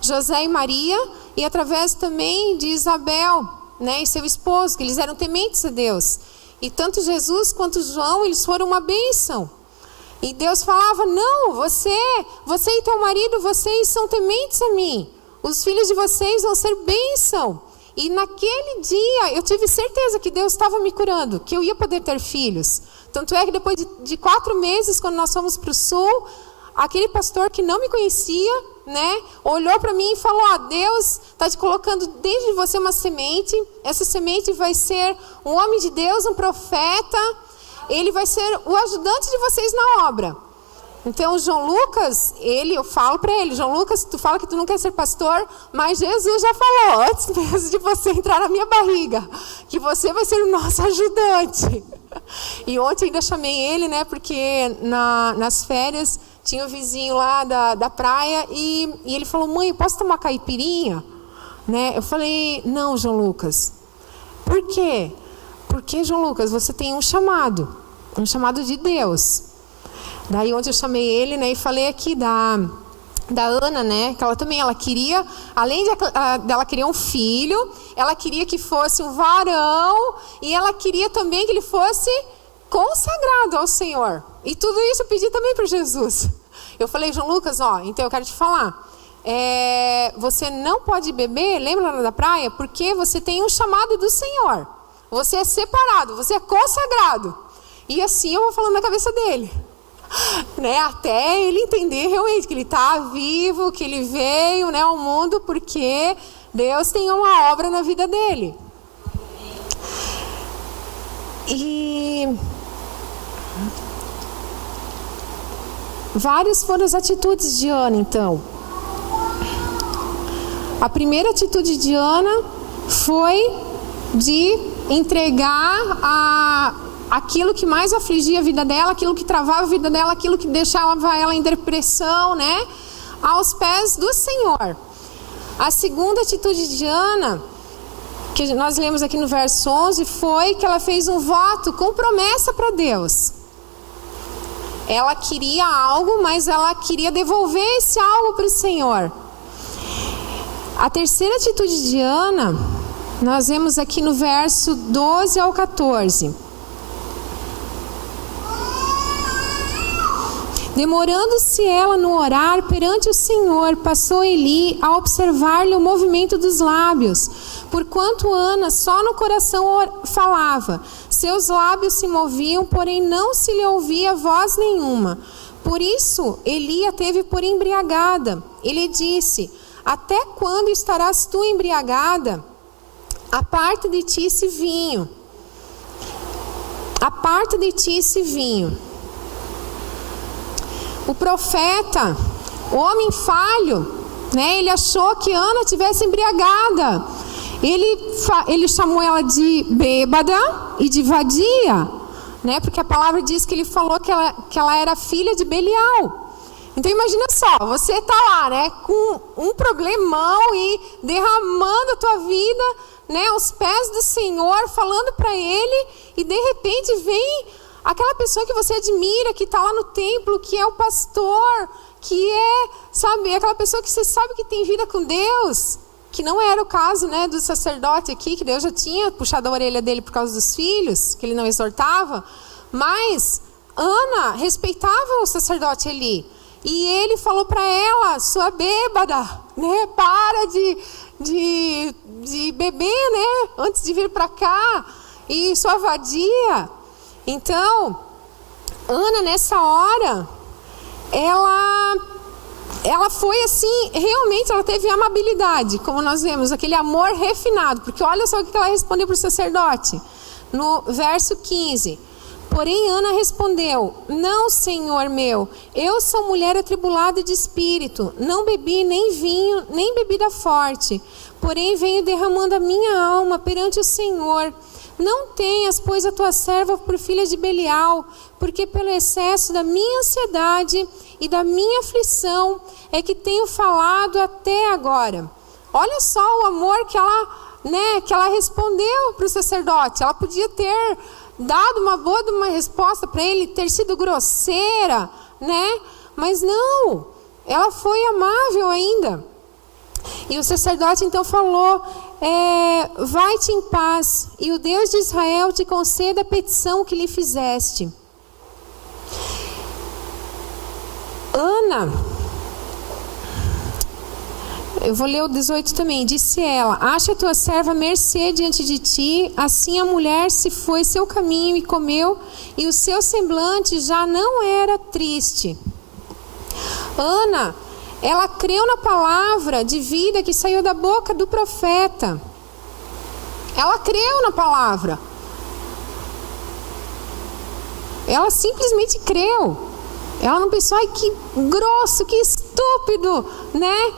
José e Maria, e através também de Isabel, né, e seu esposo, que eles eram tementes a Deus. E tanto Jesus quanto João, eles foram uma bênção. E Deus falava, não, você e teu marido, vocês são tementes a mim. Os filhos de vocês vão ser bênção. E naquele dia, eu tive certeza que Deus estava me curando, que eu ia poder ter filhos. Tanto é que depois de 4 meses, quando nós fomos para o sul, aquele pastor que não me conhecia, né, olhou para mim e falou, Deus está te colocando dentro de você uma semente. Essa semente vai ser um homem de Deus, um profeta. Ele vai ser o ajudante de vocês na obra. Então, João Lucas, eu falo para ele, João Lucas, tu fala que tu não quer ser pastor, mas Jesus já falou, antes mesmo de você entrar na minha barriga, que você vai ser o nosso ajudante. E ontem ainda chamei ele, né, porque nas férias tinha um vizinho lá da praia e ele falou, mãe, posso tomar caipirinha? Né? Eu falei, não, João Lucas. Por quê? Porque, João Lucas, você tem um chamado de Deus. Daí ontem eu chamei ele, né, e falei aqui da Ana, né, que ela queria, além dela queria um filho, ela queria que fosse um varão, e ela queria também que ele fosse consagrado ao Senhor. E tudo isso eu pedi também para Jesus. Eu falei, João Lucas, então eu quero te falar, você não pode beber, lembra lá da praia, porque você tem um chamado do Senhor. Você é separado, você é consagrado. E assim eu vou falando na cabeça dele. Né, até ele entender realmente que ele está vivo, que ele veio, né, ao mundo porque Deus tem uma obra na vida dele. E várias foram as atitudes de Ana, então. A primeira atitude de Ana foi de entregar aquilo que mais afligia a vida dela, aquilo que travava a vida dela, aquilo que deixava ela em depressão, né, aos pés do Senhor. A segunda atitude de Ana, que nós lemos aqui no verso 11, foi que ela fez um voto com promessa para Deus. Ela queria algo, mas ela queria devolver esse algo para o Senhor. A terceira atitude de Ana, nós vemos aqui no verso 12 ao 14. Demorando-se ela no orar perante o Senhor, passou Eli a observar-lhe o movimento dos lábios, porquanto Ana só no coração falava. Seus lábios se moviam, porém não se lhe ouvia voz nenhuma. Por isso Eli a teve por embriagada. Ele disse, até quando estarás tu embriagada? Aparta de ti esse vinho. Aparta de ti esse vinho. O profeta, o homem falho, né, ele achou que Ana estivesse embriagada. Ele chamou ela de bêbada e de vadia, né, porque a palavra diz que ele falou que ela era filha de Belial. Então imagina só, você está lá, né, com um problemão e derramando a tua vida, né, aos pés do Senhor, falando para Ele, e de repente vem aquela pessoa que você admira, que está lá no templo, que é o pastor, que é, sabe, aquela pessoa que você sabe que tem vida com Deus, que não era o caso, né, do sacerdote aqui, que Deus já tinha puxado a orelha dele por causa dos filhos, que ele não exortava, mas Ana respeitava o sacerdote ali, e ele falou para ela, sua bêbada, né, para de beber, né, antes de vir para cá, e sua vadia. Então, Ana nessa hora, ela foi assim, realmente ela teve amabilidade, como nós vemos, aquele amor refinado, porque olha só o que ela respondeu para o sacerdote, no verso 15. Porém Ana respondeu, não, Senhor meu, eu sou mulher atribulada de espírito, não bebi nem vinho, nem bebida forte, porém venho derramando a minha alma perante o Senhor. Não tenhas, pois, a tua serva por filha de Belial, porque pelo excesso da minha ansiedade e da minha aflição é que tenho falado até agora. Olha só o amor que ela respondeu para o sacerdote. Ela podia ter, dado uma boa de uma resposta para ele, ter sido grosseira, né? Mas não, ela foi amável ainda. E o sacerdote então falou, vai-te em paz, e o Deus de Israel te conceda a petição que lhe fizeste. Ana, eu vou ler o 18 também, disse ela, acha a tua serva mercê diante de ti. Assim a mulher se foi seu caminho e comeu, e o seu semblante já não era triste. Ana, ela creu na palavra de vida que saiu da boca do profeta. Ela creu na palavra. Ela simplesmente creu. Ela não pensou, ai que grosso, que estúpido, né?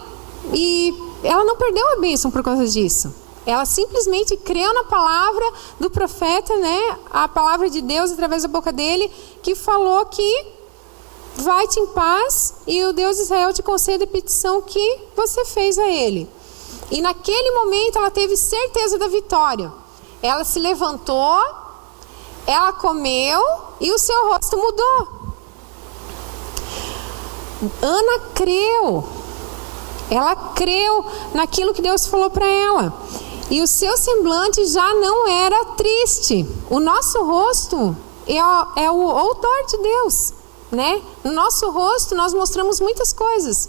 E ela não perdeu a bênção por causa disso. Ela simplesmente creu na palavra do profeta, né? A palavra de Deus através da boca dele, que falou que vai-te em paz e o Deus de Israel te concede a petição que você fez a ele. E naquele momento ela teve certeza da vitória. Ela se levantou, ela comeu e o seu rosto mudou. Ana creu. Ela creu naquilo que Deus falou para ela. E o seu semblante já não era triste. O nosso rosto é o odor de Deus, né? No nosso rosto nós mostramos muitas coisas.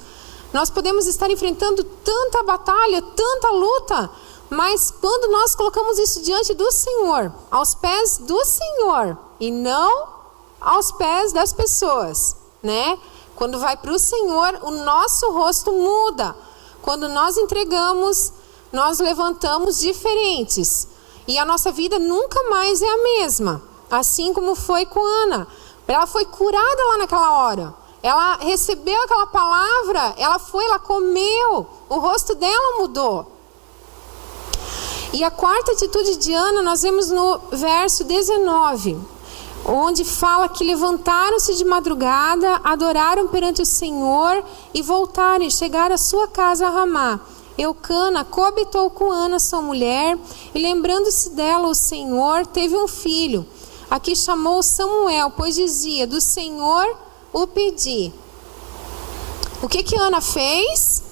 Nós podemos estar enfrentando tanta batalha, tanta luta, mas quando nós colocamos isso diante do Senhor, aos pés do Senhor, e não aos pés das pessoas, né? Quando vai para o Senhor, o nosso rosto muda. Quando nós entregamos, nós levantamos diferentes. E a nossa vida nunca mais é a mesma. Assim como foi com Ana. Ela foi curada lá naquela hora. Ela recebeu aquela palavra, ela comeu. O rosto dela mudou. E a quarta atitude de Ana nós vemos no verso 19. Onde fala que levantaram-se de madrugada, adoraram perante o Senhor e voltaram e chegaram à sua casa a Ramá. Eucana coabitou com Ana, sua mulher, e lembrando-se dela, o Senhor teve um filho, a que chamou Samuel, pois dizia, do Senhor o pedi. O que Ana fez?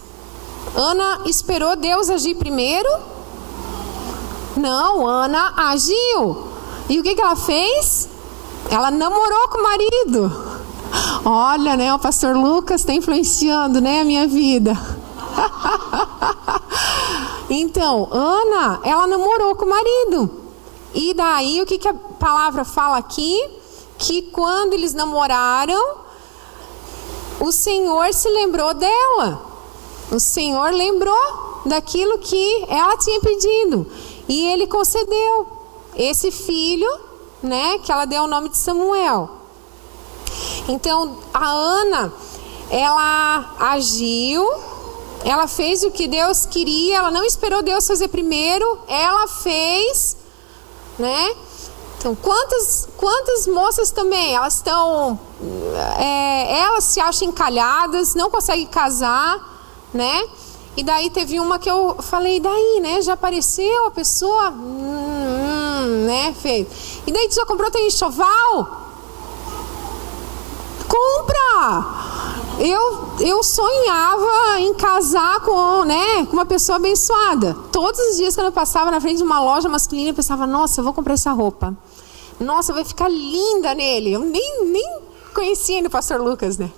Ana esperou Deus agir primeiro? Não, Ana agiu. E o que ela fez? Ela namorou com o marido. Olha, né? O pastor Lucas está influenciando, né, a minha vida. Então, Ana, ela namorou com o marido. E daí, o que a palavra fala aqui? Que quando eles namoraram, o Senhor se lembrou dela. O Senhor lembrou daquilo que ela tinha pedido. E ele concedeu esse filho, né, que ela deu o nome de Samuel. Então a Ana, ela agiu, ela fez o que Deus queria, ela não esperou Deus fazer primeiro, ela fez, né? Então quantas moças também, elas estão, elas se acham encalhadas, não conseguem casar, né? E daí teve uma que eu falei, daí, né? Já apareceu a pessoa, né? Feito. E daí tu já comprou teu enxoval? Compra! Eu sonhava em casar com, né, com uma pessoa abençoada. Todos os dias quando eu passava na frente de uma loja masculina, eu pensava, nossa, eu vou comprar essa roupa. Nossa, vai ficar linda nele. Eu nem conhecia ainda o pastor Lucas, né?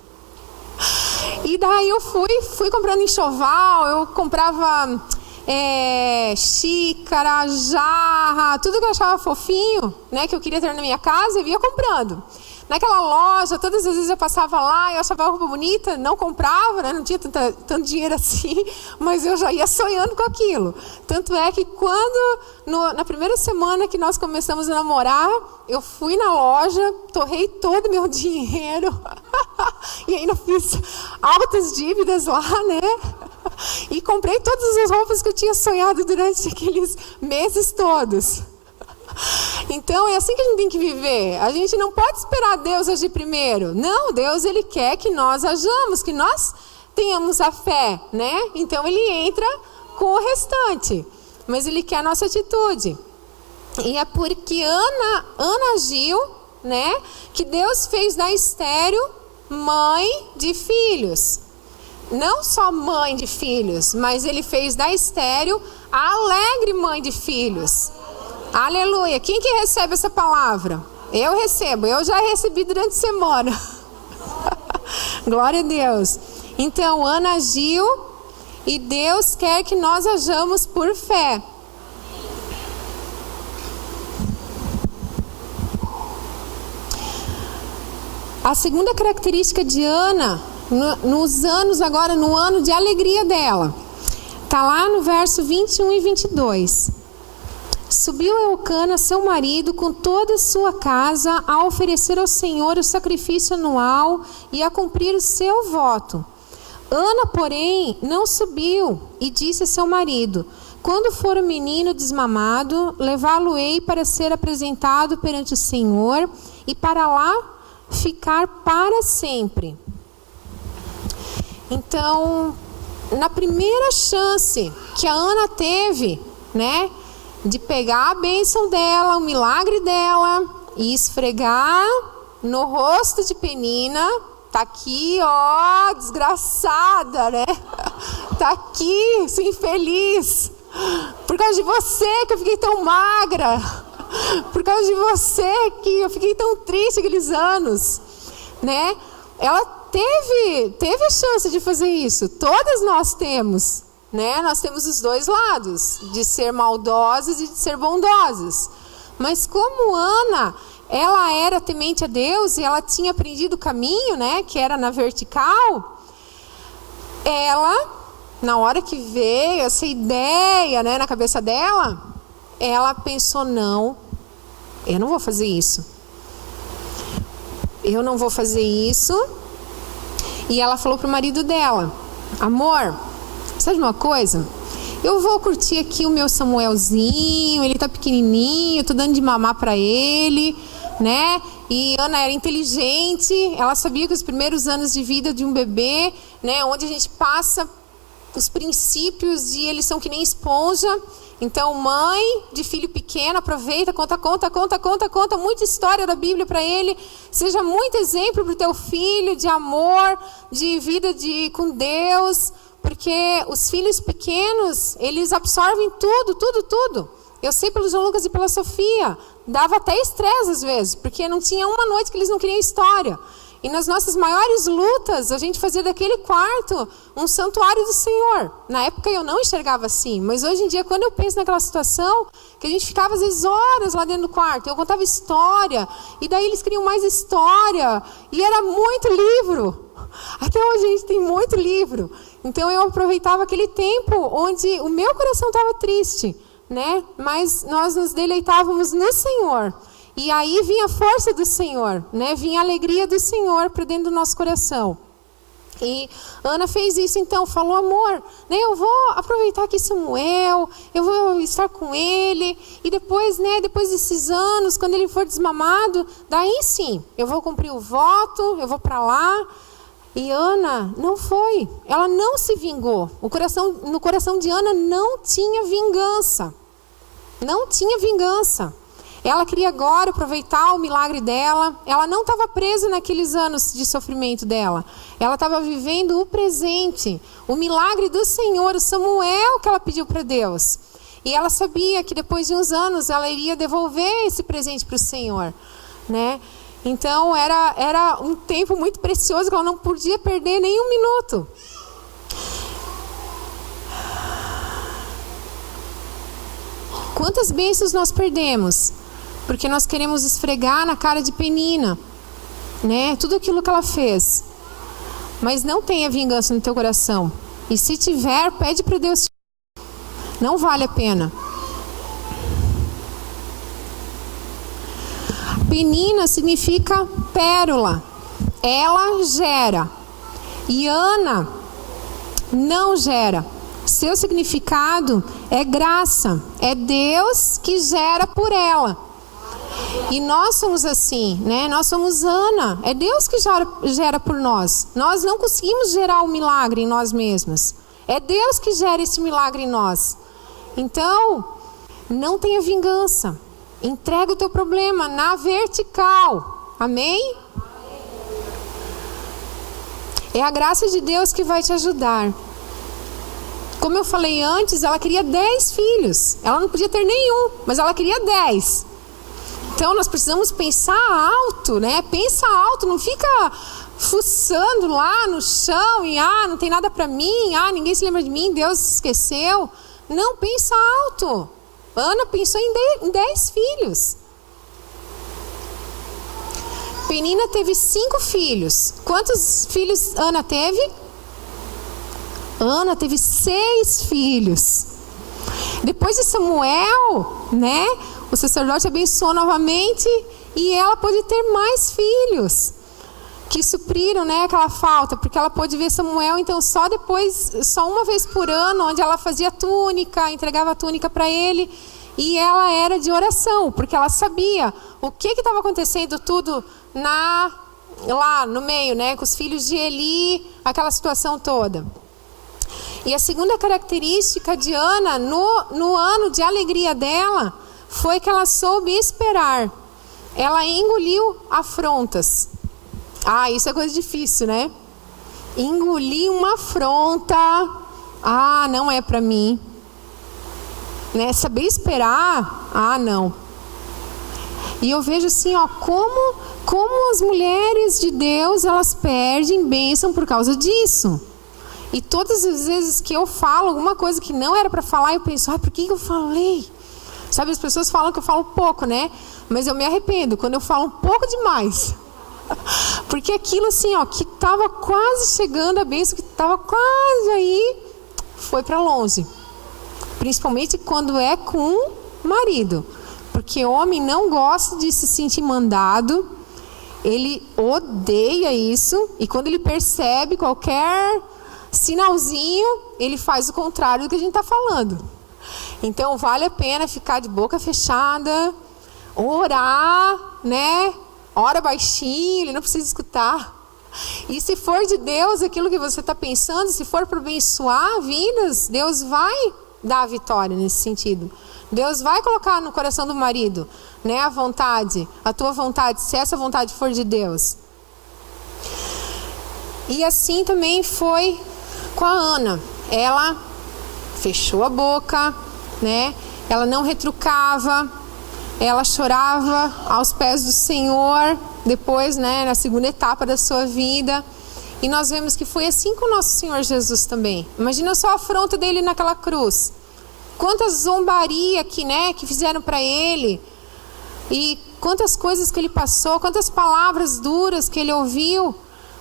E daí eu fui comprando enxoval, eu comprava xícara, jarra, tudo que eu achava fofinho, né, que eu queria ter na minha casa, eu ia comprando. Naquela loja, todas as vezes eu passava lá, eu achava a roupa bonita, não comprava, né, não tinha tanto dinheiro assim, mas eu já ia sonhando com aquilo. Tanto é que quando, na primeira semana que nós começamos a namorar, eu fui na loja, torrei todo o meu dinheiro e ainda fiz altas dívidas lá, né? E comprei todas as roupas que eu tinha sonhado durante aqueles meses todos. Então é assim que a gente tem que viver. A gente não pode esperar Deus agir primeiro. Não, Deus ele quer que nós hajamos, que nós tenhamos a fé, né? Então ele entra com o restante, mas ele quer a nossa atitude. E é porque Ana agiu, né, que Deus fez da estéril mãe de filhos. Não só mãe de filhos, mas ele fez da estéril a alegre mãe de filhos. Aleluia. Quem que recebe essa palavra? Eu recebo. Eu já recebi durante a semana. Glória a Deus. Então, Ana agiu e Deus quer que nós ajamos por fé. A segunda característica de Ana, nos anos agora, no ano de alegria dela, está lá no verso 21 e 22. Subiu Eucana, seu marido, com toda a sua casa, a oferecer ao Senhor o sacrifício anual e a cumprir o seu voto. Ana, porém, não subiu e disse a seu marido: quando for o menino desmamado, levá-lo-ei para ser apresentado perante o Senhor e para lá ficar para sempre. Então, na primeira chance que a Ana teve, né, de pegar a bênção dela, o milagre dela e esfregar no rosto de Penina, tá aqui, ó, desgraçada, né? Tá aqui, sou infeliz. Por causa de você que eu fiquei tão magra. Por causa de você que eu fiquei tão triste aqueles anos, né? Ela teve a chance de fazer isso. Todas nós temos, né? Nós temos os dois lados, de ser maldosas e de ser bondosas. Mas como Ana, ela era temente a Deus e ela tinha aprendido o caminho, né? Que era na vertical. Ela, na hora que veio essa ideia, né, na cabeça dela, ela pensou: não, eu não vou fazer isso. Eu não vou fazer isso. E ela falou para o marido dela: amor, sabe uma coisa? Eu vou curtir aqui o meu Samuelzinho, ele tá pequenininho, eu tô dando de mamar para ele, né? E Ana era inteligente, ela sabia que os primeiros anos de vida de um bebê, né, onde a gente passa os princípios e eles são que nem esponja. Então, mãe de filho pequeno, aproveita, conta muita história da Bíblia para ele. Seja muito exemplo para o teu filho de amor, de vida com Deus. Porque os filhos pequenos, eles absorvem tudo. Eu sei pelo João Lucas e pela Sofia, dava até estresse às vezes, porque não tinha uma noite que eles não queriam história. E nas nossas maiores lutas, a gente fazia daquele quarto um santuário do Senhor. Na época eu não enxergava assim, mas hoje em dia, quando eu penso naquela situação, que a gente ficava às vezes horas lá dentro do quarto, eu contava história, e daí eles queriam mais história, e era muito livro. Até hoje a gente tem muito livro. Então eu aproveitava aquele tempo onde o meu coração estava triste, né? Mas nós nos deleitávamos no Senhor. E aí vinha a força do Senhor, né? Vinha a alegria do Senhor para dentro do nosso coração. E Ana fez isso, então, falou: amor, né, eu vou aproveitar aqui Samuel, eu vou estar com ele, e depois, né, depois desses anos, quando ele for desmamado, daí sim, eu vou cumprir o voto, eu vou para lá. E Ana não foi, ela não se vingou. No coração de Ana não tinha vingança. Não tinha vingança. Ela queria agora aproveitar o milagre dela. Ela não estava presa naqueles anos de sofrimento dela. Ela estava vivendo o presente, o milagre do Senhor, o Samuel que ela pediu para Deus. E ela sabia que depois de uns anos ela iria devolver esse presente para o Senhor, né? Então era um tempo muito precioso que ela não podia perder nem um minuto. Quantas bênçãos nós perdemos? Porque nós queremos esfregar na cara de Penina, né? Tudo aquilo que ela fez. Mas não tenha vingança no teu coração. E se tiver, pede para Deus. Não vale a pena. Penina significa pérola. Ela gera. E Ana não gera. Seu significado é graça. É Deus que gera por ela. E nós somos assim, né? Nós somos Ana. É Deus que gera por nós. Nós não conseguimos gerar o milagre em nós mesmos. É Deus que gera esse milagre em nós. Então, não tenha vingança. Entrega o teu problema na vertical. Amém? É a graça de Deus que vai te ajudar. Como eu falei antes, ela queria 10 filhos. Ela não podia ter nenhum, mas ela queria 10. Então nós precisamos pensar alto, né? Pensa alto, não fica fuçando lá no chão e não tem nada para mim, ninguém se lembra de mim, Deus esqueceu. Não, pensa alto. Ana pensou em 10 filhos. Penina teve 5 filhos. Quantos filhos Ana teve? Ana teve 6 filhos. Depois de Samuel, né? O sacerdote abençoou novamente e ela pôde ter mais filhos que supriram, né, aquela falta, porque ela pôde ver Samuel então só uma vez por ano, onde ela fazia túnica, entregava a túnica para ele, e ela era de oração, porque ela sabia o que estava acontecendo tudo lá no meio, né, com os filhos de Eli, aquela situação toda. E a segunda característica de Ana, no ano de alegria dela, foi que ela soube esperar. Ela engoliu afrontas. Isso é coisa difícil, né? Engolir uma afronta. Não é para mim. Né? Saber esperar. Não. E eu vejo assim, como as mulheres de Deus, elas perdem bênção por causa disso. E todas as vezes que eu falo alguma coisa que não era para falar, eu penso, por que eu falei? Sabe, as pessoas falam que eu falo pouco, né? Mas eu me arrependo quando eu falo um pouco demais. Porque aquilo assim, que estava quase chegando a bênção, que estava quase aí, foi para longe. Principalmente quando é com o marido. Porque o homem não gosta de se sentir mandado. Ele odeia isso. E quando ele percebe qualquer sinalzinho, ele faz o contrário do que a gente está falando. Então vale a pena ficar de boca fechada, orar, né? Ora baixinho, ele não precisa escutar. E se for de Deus aquilo que você está pensando, se for para abençoar vidas, Deus vai dar a vitória nesse sentido. Deus vai colocar no coração do marido, né, a vontade, a tua vontade, se essa vontade for de Deus. E assim também foi com a Ana. Ela fechou a boca, né? Ela não retrucava, ela chorava aos pés do Senhor, depois, né, na segunda etapa da sua vida. E nós vemos que foi assim com o nosso Senhor Jesus também. Imagina só a afronta dele naquela cruz. Quantas zombaria que fizeram para ele. E quantas coisas que ele passou, quantas palavras duras que ele ouviu.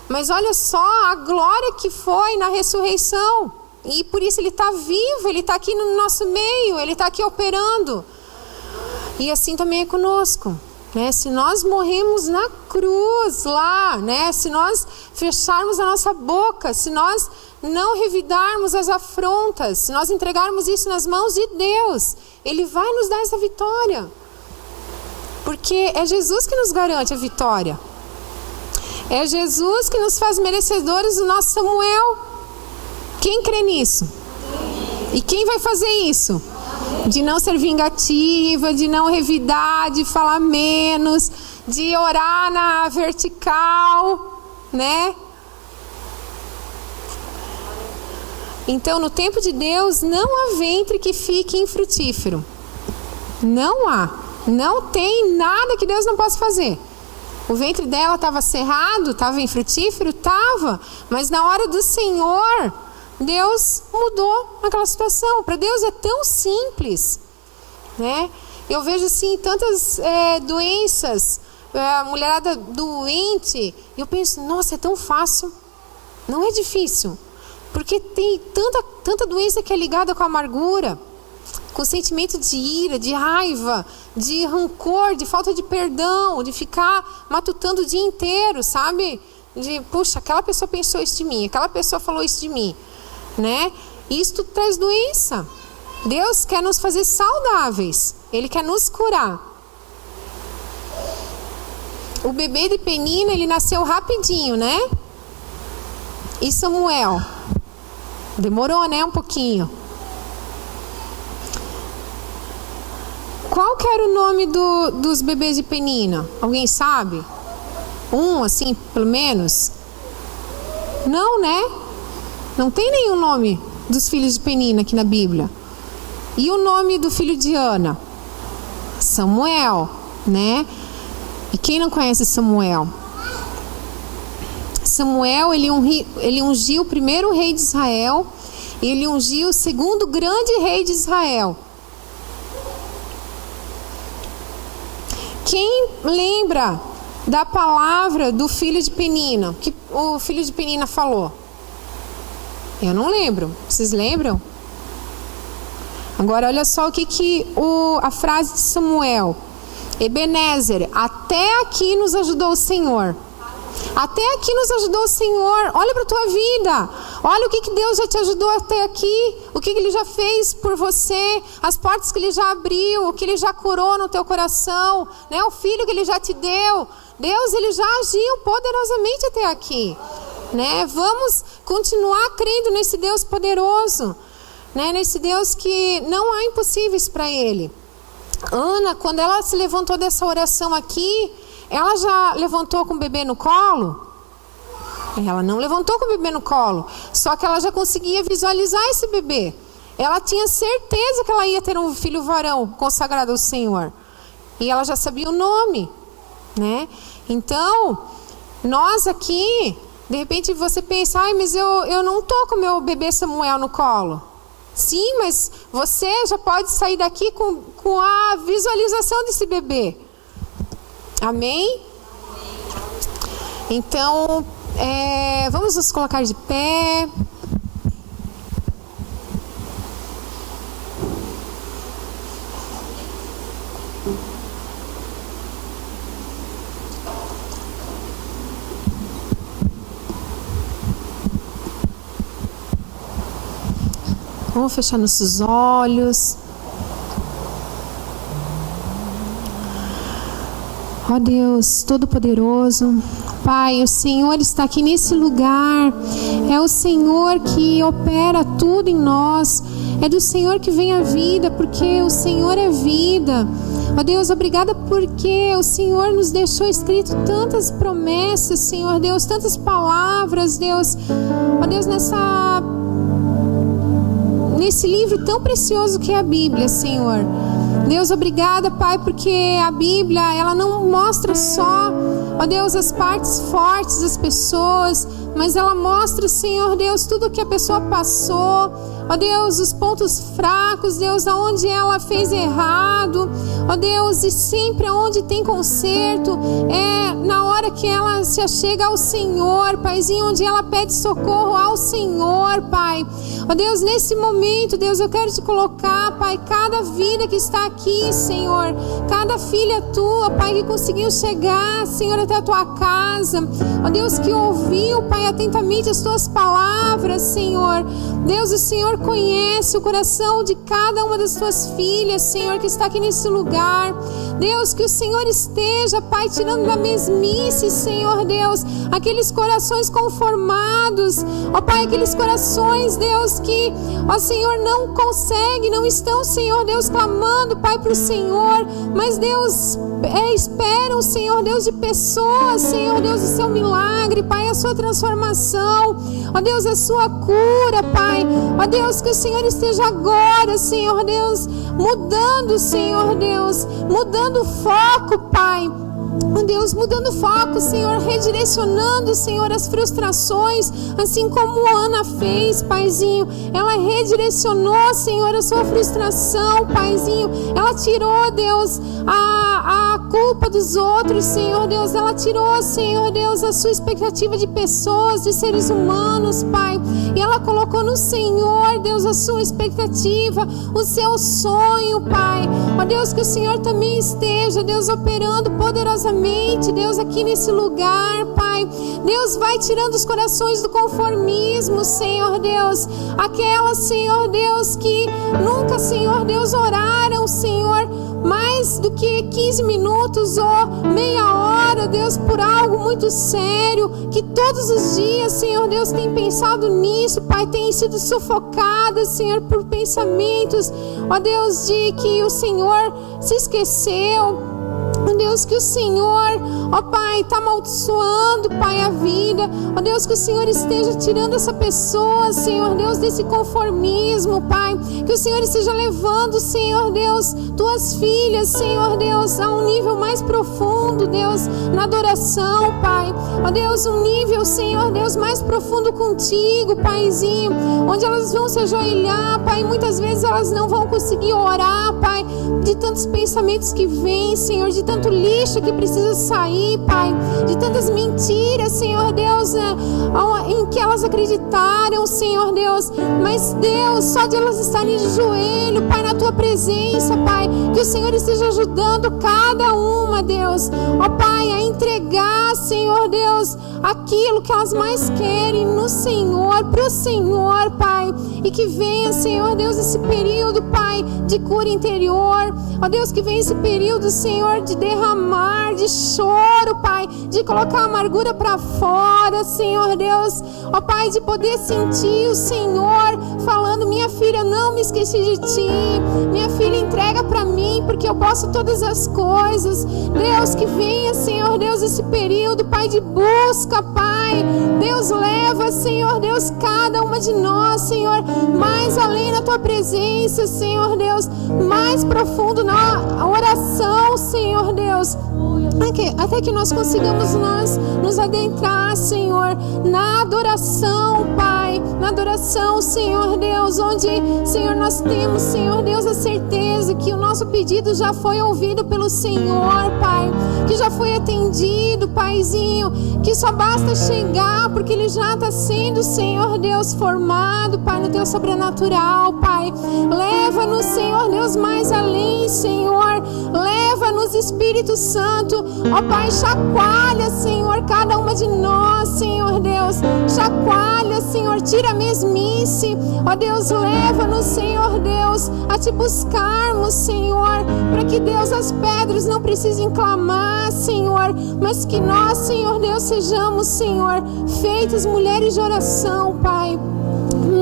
Mas olha só a glória que foi na ressurreição. E por isso ele está vivo, ele está aqui no nosso meio, ele está aqui operando. E assim também é conosco, né? Se nós morremos na cruz lá, né? Se nós fecharmos a nossa boca, se nós não revidarmos as afrontas, se nós entregarmos isso nas mãos de Deus, Ele vai nos dar essa vitória. Porque é Jesus que nos garante a vitória. É Jesus que nos faz merecedores do nosso Samuel. Quem crê nisso? E quem vai fazer isso? De não ser vingativa, de não revidar, de falar menos, de orar na vertical, né? Então, no tempo de Deus, não há ventre que fique infrutífero. Não há. Não tem nada que Deus não possa fazer. O ventre dela estava cerrado, estava infrutífero? Estava. Mas na hora do Senhor, Deus mudou aquela situação. Para Deus é tão simples, né? Eu vejo assim tantas doenças, a mulherada doente, e eu penso, nossa, é tão fácil. Não é difícil, porque tem tanta doença que é ligada com a amargura, com sentimento de ira, de raiva, de rancor, de falta de perdão, de ficar matutando o dia inteiro, sabe? De, puxa, aquela pessoa pensou isso de mim, aquela pessoa falou isso de mim, né? Isto traz doença. Deus quer nos fazer saudáveis, Ele quer nos curar. O bebê de Penina, ele nasceu rapidinho, né? E Samuel? Demorou, né? Um pouquinho. Qual que era o nome dos bebês de Penina? Alguém sabe? Assim, pelo menos? Não, né? Não tem nenhum nome dos filhos de Penina aqui na Bíblia. E o nome do filho de Ana? Samuel, né? E quem não conhece Samuel? Samuel, ele ungiu o primeiro rei de Israel, e ele ungiu o segundo grande rei de Israel. Quem lembra da palavra do filho de Penina? Que o filho de Penina falou? Eu não lembro. Vocês lembram? Agora olha só a frase de Samuel. Ebenezer, até aqui nos ajudou o Senhor. Até aqui nos ajudou o Senhor. Olha para a tua vida. Olha o que Deus já te ajudou até aqui. O que Ele já fez por você. As portas que Ele já abriu. O que Ele já curou no teu coração, né? O filho que Ele já te deu. Deus, Ele já agiu poderosamente até aqui, né? Vamos continuar crendo nesse Deus poderoso, né? Nesse Deus que não há impossíveis para Ele. Ana, quando ela se levantou dessa oração aqui, ela já levantou com o bebê no colo? Ela não levantou com o bebê no colo. Só que ela já conseguia visualizar esse bebê. Ela tinha certeza que ela ia ter um filho varão consagrado ao Senhor. E ela já sabia o nome, né? Então, nós aqui, de repente você pensa, mas eu não estou com o meu bebê Samuel no colo. Sim, mas você já pode sair daqui com a visualização desse bebê. Amém? Então, vamos nos colocar de pé. Vamos fechar nossos olhos. Ó Deus Todo-Poderoso, Pai, o Senhor está aqui nesse lugar. É o Senhor que opera tudo em nós. É do Senhor que vem a vida, porque o Senhor é vida. Ó Deus, obrigada porque o Senhor nos deixou escrito tantas promessas, Senhor Deus, tantas palavras, Deus. Ó Deus, nesse livro tão precioso que é a Bíblia, Senhor. Deus, obrigada, Pai, porque a Bíblia, ela não mostra só, ó Deus, as partes fortes das pessoas, mas ela mostra, Senhor Deus, tudo que a pessoa passou, ó Deus, os pontos fracos, Deus, aonde ela fez errado, ó Deus, e sempre aonde tem conserto, na hora que ela se achega ao Senhor, Paizinho, onde ela pede socorro ao Senhor, Pai. Ó Deus, nesse momento, Deus, eu quero te colocar, Pai, cada vida que está aqui, Senhor, cada filha tua, Pai, que conseguiu chegar, Senhor, até a tua casa, ó Deus, que ouviu, Pai, atentamente as tuas palavras, Senhor. Deus, o Senhor conhece o coração de cada uma das tuas filhas, Senhor, que está aqui nesse lugar. Deus, que o Senhor esteja, Pai, tirando da mesmice, Senhor Deus, aqueles corações conformados, ó Pai, aqueles corações, Deus, que, ó Senhor, não conseguem, não estão, Senhor Deus, clamando, Pai, para o Senhor, mas Deus, esperam, Senhor Deus, de pessoas, Senhor Deus, o seu milagre, Pai, a sua transformação, ó Deus, a sua cura, Pai, ó Deus, que o Senhor esteja agora, Senhor Deus, mudando, Senhor Deus, mudando o foco, Pai. Deus, mudando o foco, Senhor, redirecionando, Senhor, as frustrações, assim como Ana fez, Paizinho. Ela redirecionou, Senhor, a sua frustração, Paizinho. Ela tirou, Deus, a culpa dos outros, Senhor Deus. Ela tirou, Senhor Deus, a sua expectativa de pessoas, de seres humanos, Pai. E ela colocou no Senhor, Deus, a sua expectativa, o seu sonho, Pai. Ó Deus, que o Senhor também esteja, Deus, operando poderosamente, Deus, aqui nesse lugar, Pai. Deus, vai tirando os corações do conformismo, Senhor Deus. Aquelas, Senhor Deus, que nunca, Senhor Deus, oraram, Senhor, mais do que 15 minutos ou meia hora, Deus, por algo muito sério, que todos os dias, Senhor Deus, tem pensado nisso, Pai, tem sido sufocada, Senhor, por pensamentos, ó Deus, de que o Senhor se esqueceu. Ó Deus, que o Senhor, ó Pai, está amaldiçoando, Pai, a vida. Ó Deus, que o Senhor esteja tirando essa pessoa, Senhor Deus, desse conformismo, Pai. Que o Senhor esteja levando, Senhor Deus, tuas filhas, Senhor Deus, a um nível mais profundo, Deus, na adoração, Pai. Ó Deus, um nível, Senhor Deus, mais profundo contigo, Paizinho, onde elas vão se ajoelhar, Pai. Muitas vezes elas não vão conseguir orar, Pai, de tantos pensamentos que vêm, Senhor, de tanto lixo que precisa sair, Pai, de tantas mentiras, Senhor Deus, em que elas acreditaram, Senhor Deus, mas Deus, só de elas estarem de joelho, Pai, na Tua presença, Pai, que o Senhor esteja ajudando cada uma, Deus, ó Pai, a entregar, Senhor Deus, aquilo que elas mais querem no Senhor, pro Senhor, Pai, e que venha, Senhor Deus, esse período, Pai, de cura interior, ó Deus, que venha esse período, Senhor, de derramar, de choro, Pai, de colocar a amargura para fora, Senhor Deus, ó Pai, de poder sentir o Senhor falando: minha filha, não me esqueci de ti, minha filha, entrega para mim, porque eu posso todas as coisas. Deus, que venha, Senhor Deus, esse período, Pai, de busca, Pai, Deus, leva, Senhor Deus, cada uma de nós, Senhor, mais além da Tua presença, Senhor Deus, mais profundo na oração, Senhor Deus, até que nós consigamos nos adentrar, Senhor, na adoração, Pai, na adoração, Senhor Deus, onde, Senhor, nós temos, Senhor Deus, a certeza que o nosso pedido já foi ouvido pelo Senhor, Pai, que já foi atendido, Paizinho, que só basta chegar, porque Ele já está sendo, Senhor Deus, formado, Pai, no Teu sobrenatural, Pai. Leva-nos, Senhor Deus, mais além, Senhor, leva-nos, Espírito Santo, ó Pai, chacoalha, Senhor, cada uma de nós, Senhor Deus, chacoalha, Senhor, tira a mesmice, ó Deus, leva-nos, Senhor Deus, a Te buscarmos, Senhor, para que, Deus, as pedras não precisem clamar, Senhor, mas que nós, Senhor Deus, sejamos, Senhor, feitas mulheres de oração, Pai,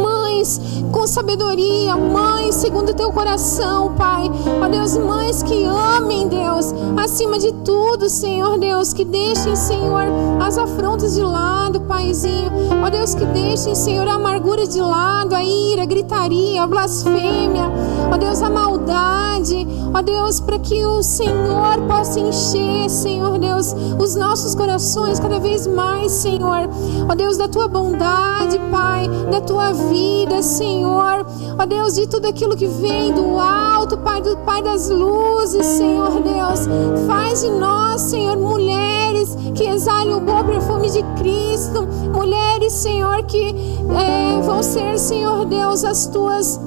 mães com sabedoria, mães segundo o Teu coração, Pai, ó Deus, mães que amem, Deus, acima de tudo, Senhor Deus, que deixem, Senhor, as afrontas de lado, Paizinho, ó Deus, que deixem, Senhor, a amargura de lado, a ira, a gritaria, a blasfêmia, ó Deus, a maldade, ó Deus, para que o Senhor possa encher, Senhor Deus, os nossos corações cada vez mais, Senhor, ó Deus, da Tua bondade, Pai, da Tua vida, Senhor, ó Deus, de tudo aquilo que vem do alto, Pai, do Pai das luzes, Senhor Deus, faz de nós, Senhor, mulheres que exalem o bom perfume de Cristo, mulheres, Senhor, que vão ser, Senhor Deus, os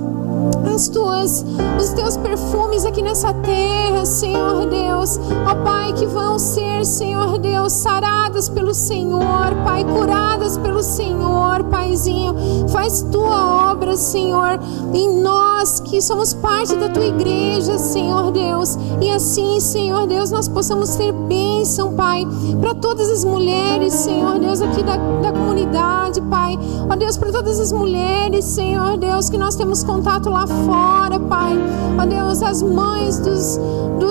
Teus perfumes aqui nessa terra, Senhor Deus, ó Pai, que vão ser, Senhor Deus, saradas pelo Senhor, Pai, curadas pelo Senhor, Paizinho, faz Tua obra, Senhor, em nós que somos parte da Tua igreja, Senhor Deus, e assim, Senhor Deus, nós possamos ser bênção, Pai, para todas as mulheres, Senhor Deus, aqui da comunidade, Pai, ó Deus, para todas as mulheres, Senhor Deus, que nós temos contato lá fora, Pai, ó Deus, as mães dos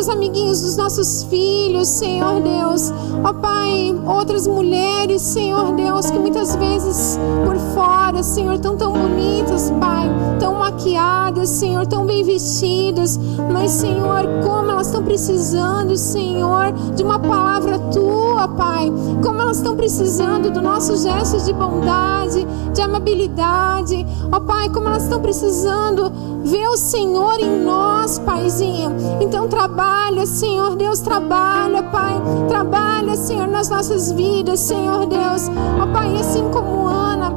amiguinhos dos nossos filhos, Senhor Deus, ó Pai, outras mulheres, Senhor Deus, que muitas vezes por fora, Senhor, tão bonitas, Pai, tão maquiadas, Senhor, tão bem vestidas, mas, Senhor, como elas estão precisando, Senhor, de uma palavra Tua, Pai, como elas estão precisando dos nossos gestos de bondade, de amabilidade, ó Pai, como elas estão precisando ver o Senhor em nós, Paizinho. Então trabalha, Senhor Deus, trabalha, Pai, trabalha, Senhor, nas nossas vidas, Senhor Deus, ó Pai, assim como Ana,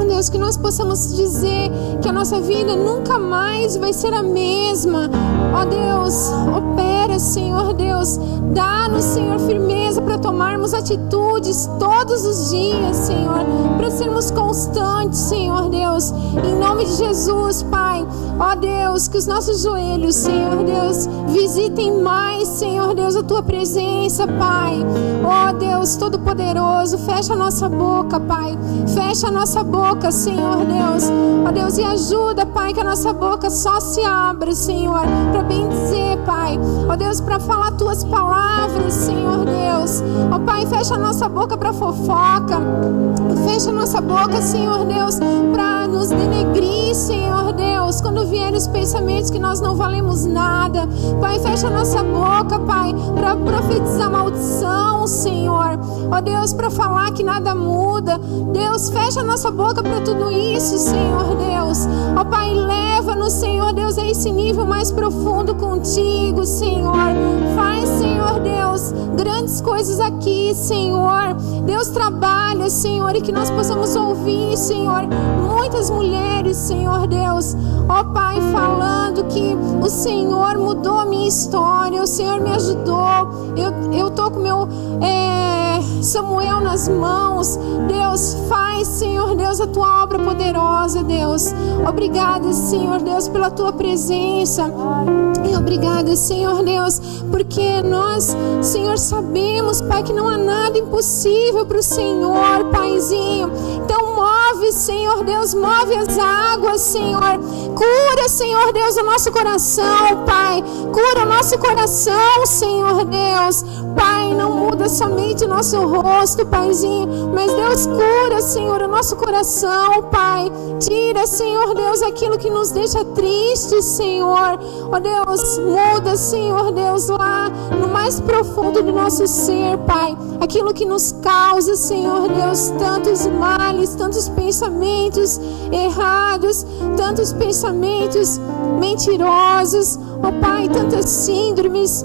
ó Deus, que nós possamos dizer que a nossa vida nunca mais vai ser a mesma, ó Deus, opera, Senhor Deus, dá-nos, Senhor, firmeza para tomarmos atitudes todos os dias, Senhor, para sermos constantes, Senhor Deus, em nome de Jesus, Pai, ó Deus, que os nossos joelhos, Senhor Deus, Visitem mais, Senhor Deus, a tua presença, Pai. Ó Deus Todo-Poderoso, fecha a nossa boca, Pai. Fecha a nossa boca, Senhor Deus. Ó Deus, e ajuda, Pai, que a nossa boca só se abra, Senhor, para bem dizer, Pai. Ó Deus, para falar tuas palavras, Senhor Deus. Ó Pai, fecha a nossa boca para fofoca. Fecha a nossa boca, Senhor Deus, para nos denegrir, Senhor Deus, quando vierem os pensamentos que nós não valemos nada. Pai, fecha a nossa boca, Pai, para profetizar maldição, Senhor. Ó Deus, para falar que nada muda. Deus, fecha a nossa boca para tudo isso, Senhor Deus. Ó Pai, leva-nos, Senhor Deus, a esse nível mais profundo contigo, Senhor. Faz, Senhor Deus, grandes coisas aqui, Senhor. Deus, trabalha, Senhor, e que nós possamos ouvir, Senhor, muitas mulheres, Senhor Deus, ó Pai, falando que o Senhor mudou a minha história, o Senhor me ajudou. Eu tô com meu Samuel nas mãos. Deus, faz, Senhor Deus, a tua obra poderosa, Deus. Obrigada, Senhor Deus, pela tua presença. E obrigada, Senhor Deus, porque nós, Senhor, sabemos, Pai, que não há nada impossível para o Senhor, Paizinho. Então move, Senhor Deus, move as águas, Senhor. Cura, Senhor Deus, o nosso coração, Pai. Cura o nosso coração, Senhor Deus. Pai, não muda somente o nosso rosto, Paizinho, mas Deus, cura, Senhor, o nosso coração, Pai. Tira, Senhor Deus, aquilo que nos deixa triste, Senhor. Ó Deus, muda, Senhor Deus, lá no mais profundo do nosso ser, Pai. Aquilo que nos causa, Senhor Deus, tantos males, tantos pensamentos errados, tantos pensamentos mentirosos, ó Pai, tantas síndromes.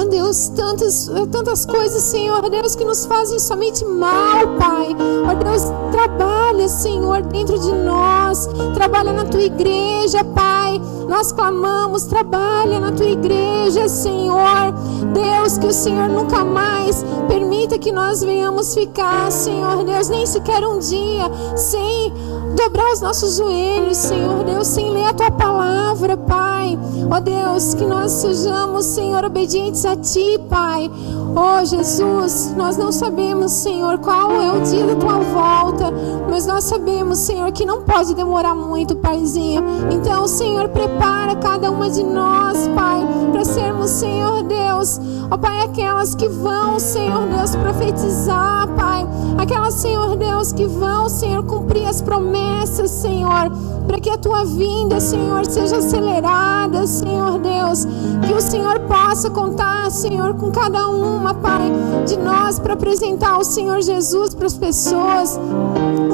Ó Deus, tantas coisas, Senhor Deus, que nos fazem somente mal, Pai. Ó Deus, trabalha, Senhor, dentro de nós. Trabalha na tua igreja, Pai. Nós clamamos, trabalha na tua igreja, Senhor. Deus, que o Senhor nunca mais permita que nós venhamos ficar, Senhor Deus, nem sequer um dia sem dobrar os nossos joelhos, Senhor Deus, sem ler a tua palavra, Pai. Ó Deus, que nós sejamos, Senhor, obedientes a ti, Pai. Ó Jesus, nós não sabemos, Senhor, qual é o dia da tua volta, mas nós sabemos, Senhor, que não pode demorar muito, Paizinho. Então, Senhor, prepara cada uma de nós, Pai, para sermos, Senhor Deus, ó Pai, aquelas que vão, Senhor Deus, profetizar, Pai. Aquelas, Senhor Deus, que vão, Senhor, cumprir as promessas, Senhor, para que a tua vinda, Senhor, seja acelerada, Senhor Deus. Que o Senhor possa contar, Senhor, com cada uma, Pai, de nós, para apresentar o Senhor Jesus para as pessoas.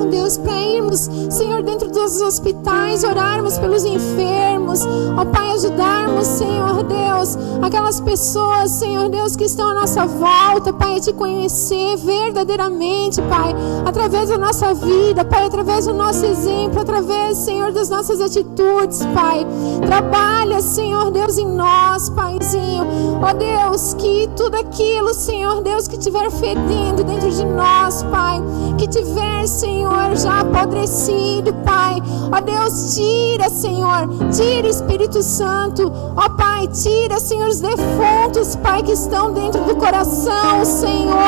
Oh Deus, para irmos, Senhor, dentro dos hospitais, orarmos pelos enfermos. Ó Pai, ajudarmos, Senhor Deus, aquelas pessoas, Senhor Deus, que estão à nossa volta, Pai, a te conhecer verdadeiramente, Pai, através da nossa vida, Pai, através do nosso exemplo, através, Senhor, das nossas atitudes, Pai. Trabalha, Senhor Deus, em nós, Paizinho. Ó Deus, que tudo aquilo, Senhor Deus, que estiver fedendo dentro de nós, Pai, que tiver, Senhor, já apodrecido, Pai. Ó Deus, tira, Senhor, tira, Espírito Santo. Ó Pai, tira, Senhor, os defuntos, Pai, que estão dentro do coração, Senhor.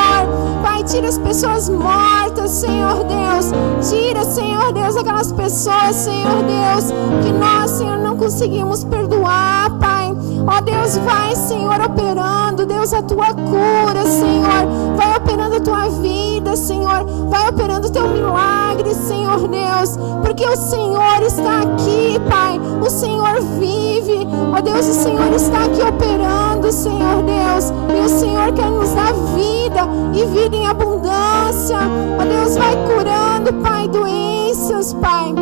Pai, tira as pessoas mortas, Senhor Deus. Tira, Senhor Deus, aquelas pessoas, Senhor Deus, que nós, Senhor, não conseguimos perdoar, Pai. Ó Deus, vai, Senhor, operando, Deus, a tua cura, Senhor. Vai operando a tua vida, Senhor. Vai operando o teu milagre, Senhor Deus. Porque o Senhor está aqui, Pai. O Senhor vive. Ó Deus, o Senhor está aqui operando, Senhor Deus. E o Senhor quer nos dar vida e vida em abundância. Ó Deus, vai curando, Pai, doenças, Pai.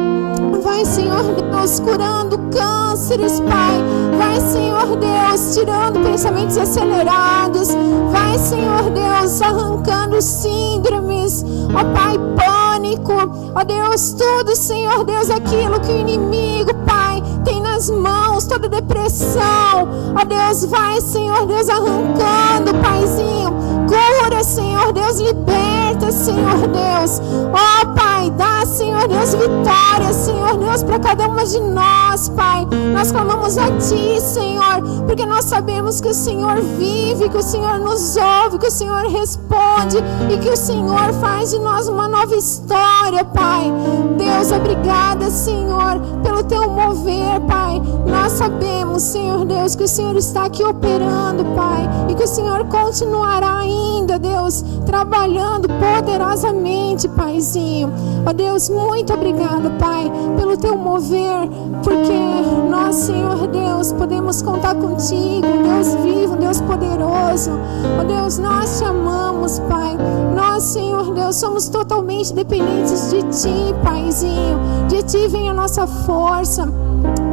Vai, Senhor Deus, curando cânceres, Pai. Vai, Senhor Deus, tirando pensamentos acelerados. Vai, Senhor Deus, arrancando síndromes. Ó Pai, pânico. Ó Deus, tudo, Senhor Deus, aquilo que o inimigo, Pai, tem nas mãos, toda depressão. Ó Deus, vai, Senhor Deus, arrancando, Paizinho. Cura, Senhor Deus, liberta, Senhor Deus. Ó Pai, dá, Senhor Deus, vitória. vitória, Senhor Deus, para cada uma de nós, Pai. Nós clamamos a Ti, Senhor, porque nós sabemos que o Senhor vive, que o Senhor nos ouve, que o Senhor responde e que o Senhor faz de nós uma nova história, Pai. Deus, obrigada, Senhor, pelo Teu mover, Pai. Nós sabemos, Senhor Deus, que o Senhor está aqui operando, Pai, e que o Senhor continuará ainda, Deus, trabalhando poderosamente, Paizinho. Ó Deus, muito obrigada, Pai, pelo Teu mover, porque nós, Senhor Deus, podemos contar contigo, um Deus vivo, um Deus poderoso. Ó Deus, nós Te amamos, Pai. Nós, Senhor Deus, somos totalmente dependentes de Ti, Paizinho. De Ti vem a nossa força,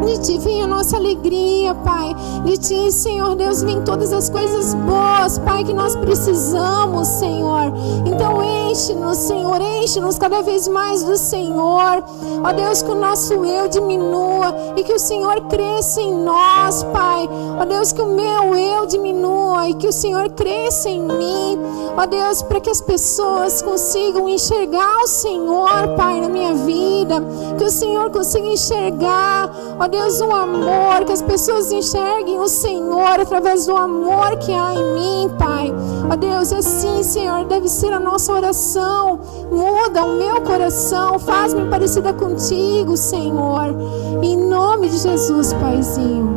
de Ti vem a nossa alegria, Pai. De Ti, Senhor Deus, vem todas as coisas boas, Pai, que nós precisamos, Senhor. Então enche-nos, Senhor, enche-nos cada vez mais do Senhor. Ó Deus, que o nosso eu diminua e que o Senhor cresça em nós, Pai. Ó Deus, que o meu eu diminua e que o Senhor cresça em mim. Ó Deus, para que as pessoas consigam enxergar o Senhor, Pai, na minha vida. Que o Senhor consiga enxergar, ó Deus, o amor, que as pessoas enxerguem o Senhor através do amor que há em mim, Pai. Ó Deus, assim, Senhor, deve ser a nossa oração. Muda o meu coração, faz-me parecida contigo, Senhor. Em nome de Jesus, Paizinho.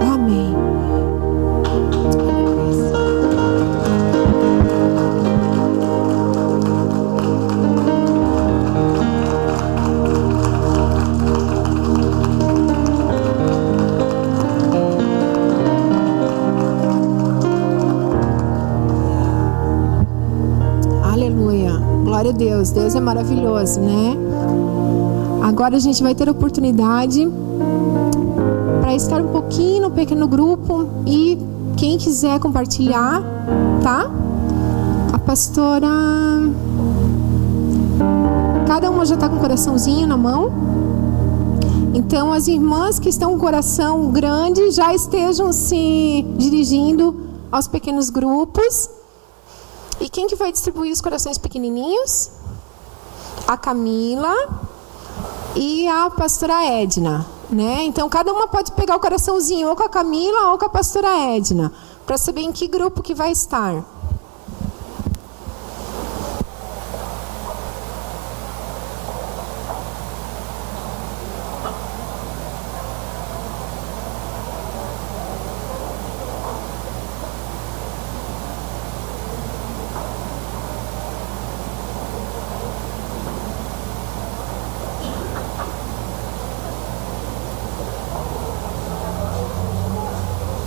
Amém. Glória a Deus, Deus é maravilhoso, né? Agora a gente vai ter a oportunidade para estar um pouquinho no pequeno grupo e quem quiser compartilhar, tá? A pastora, cada uma já está com um coraçãozinho na mão. Então as irmãs que estão com o coração grande já estejam se dirigindo aos pequenos grupos. E quem que vai distribuir os corações pequenininhos? A Camila e a pastora Edna, né? Então cada uma pode pegar o coraçãozinho ou com a Camila ou com a pastora Edna, para saber em que grupo que vai estar.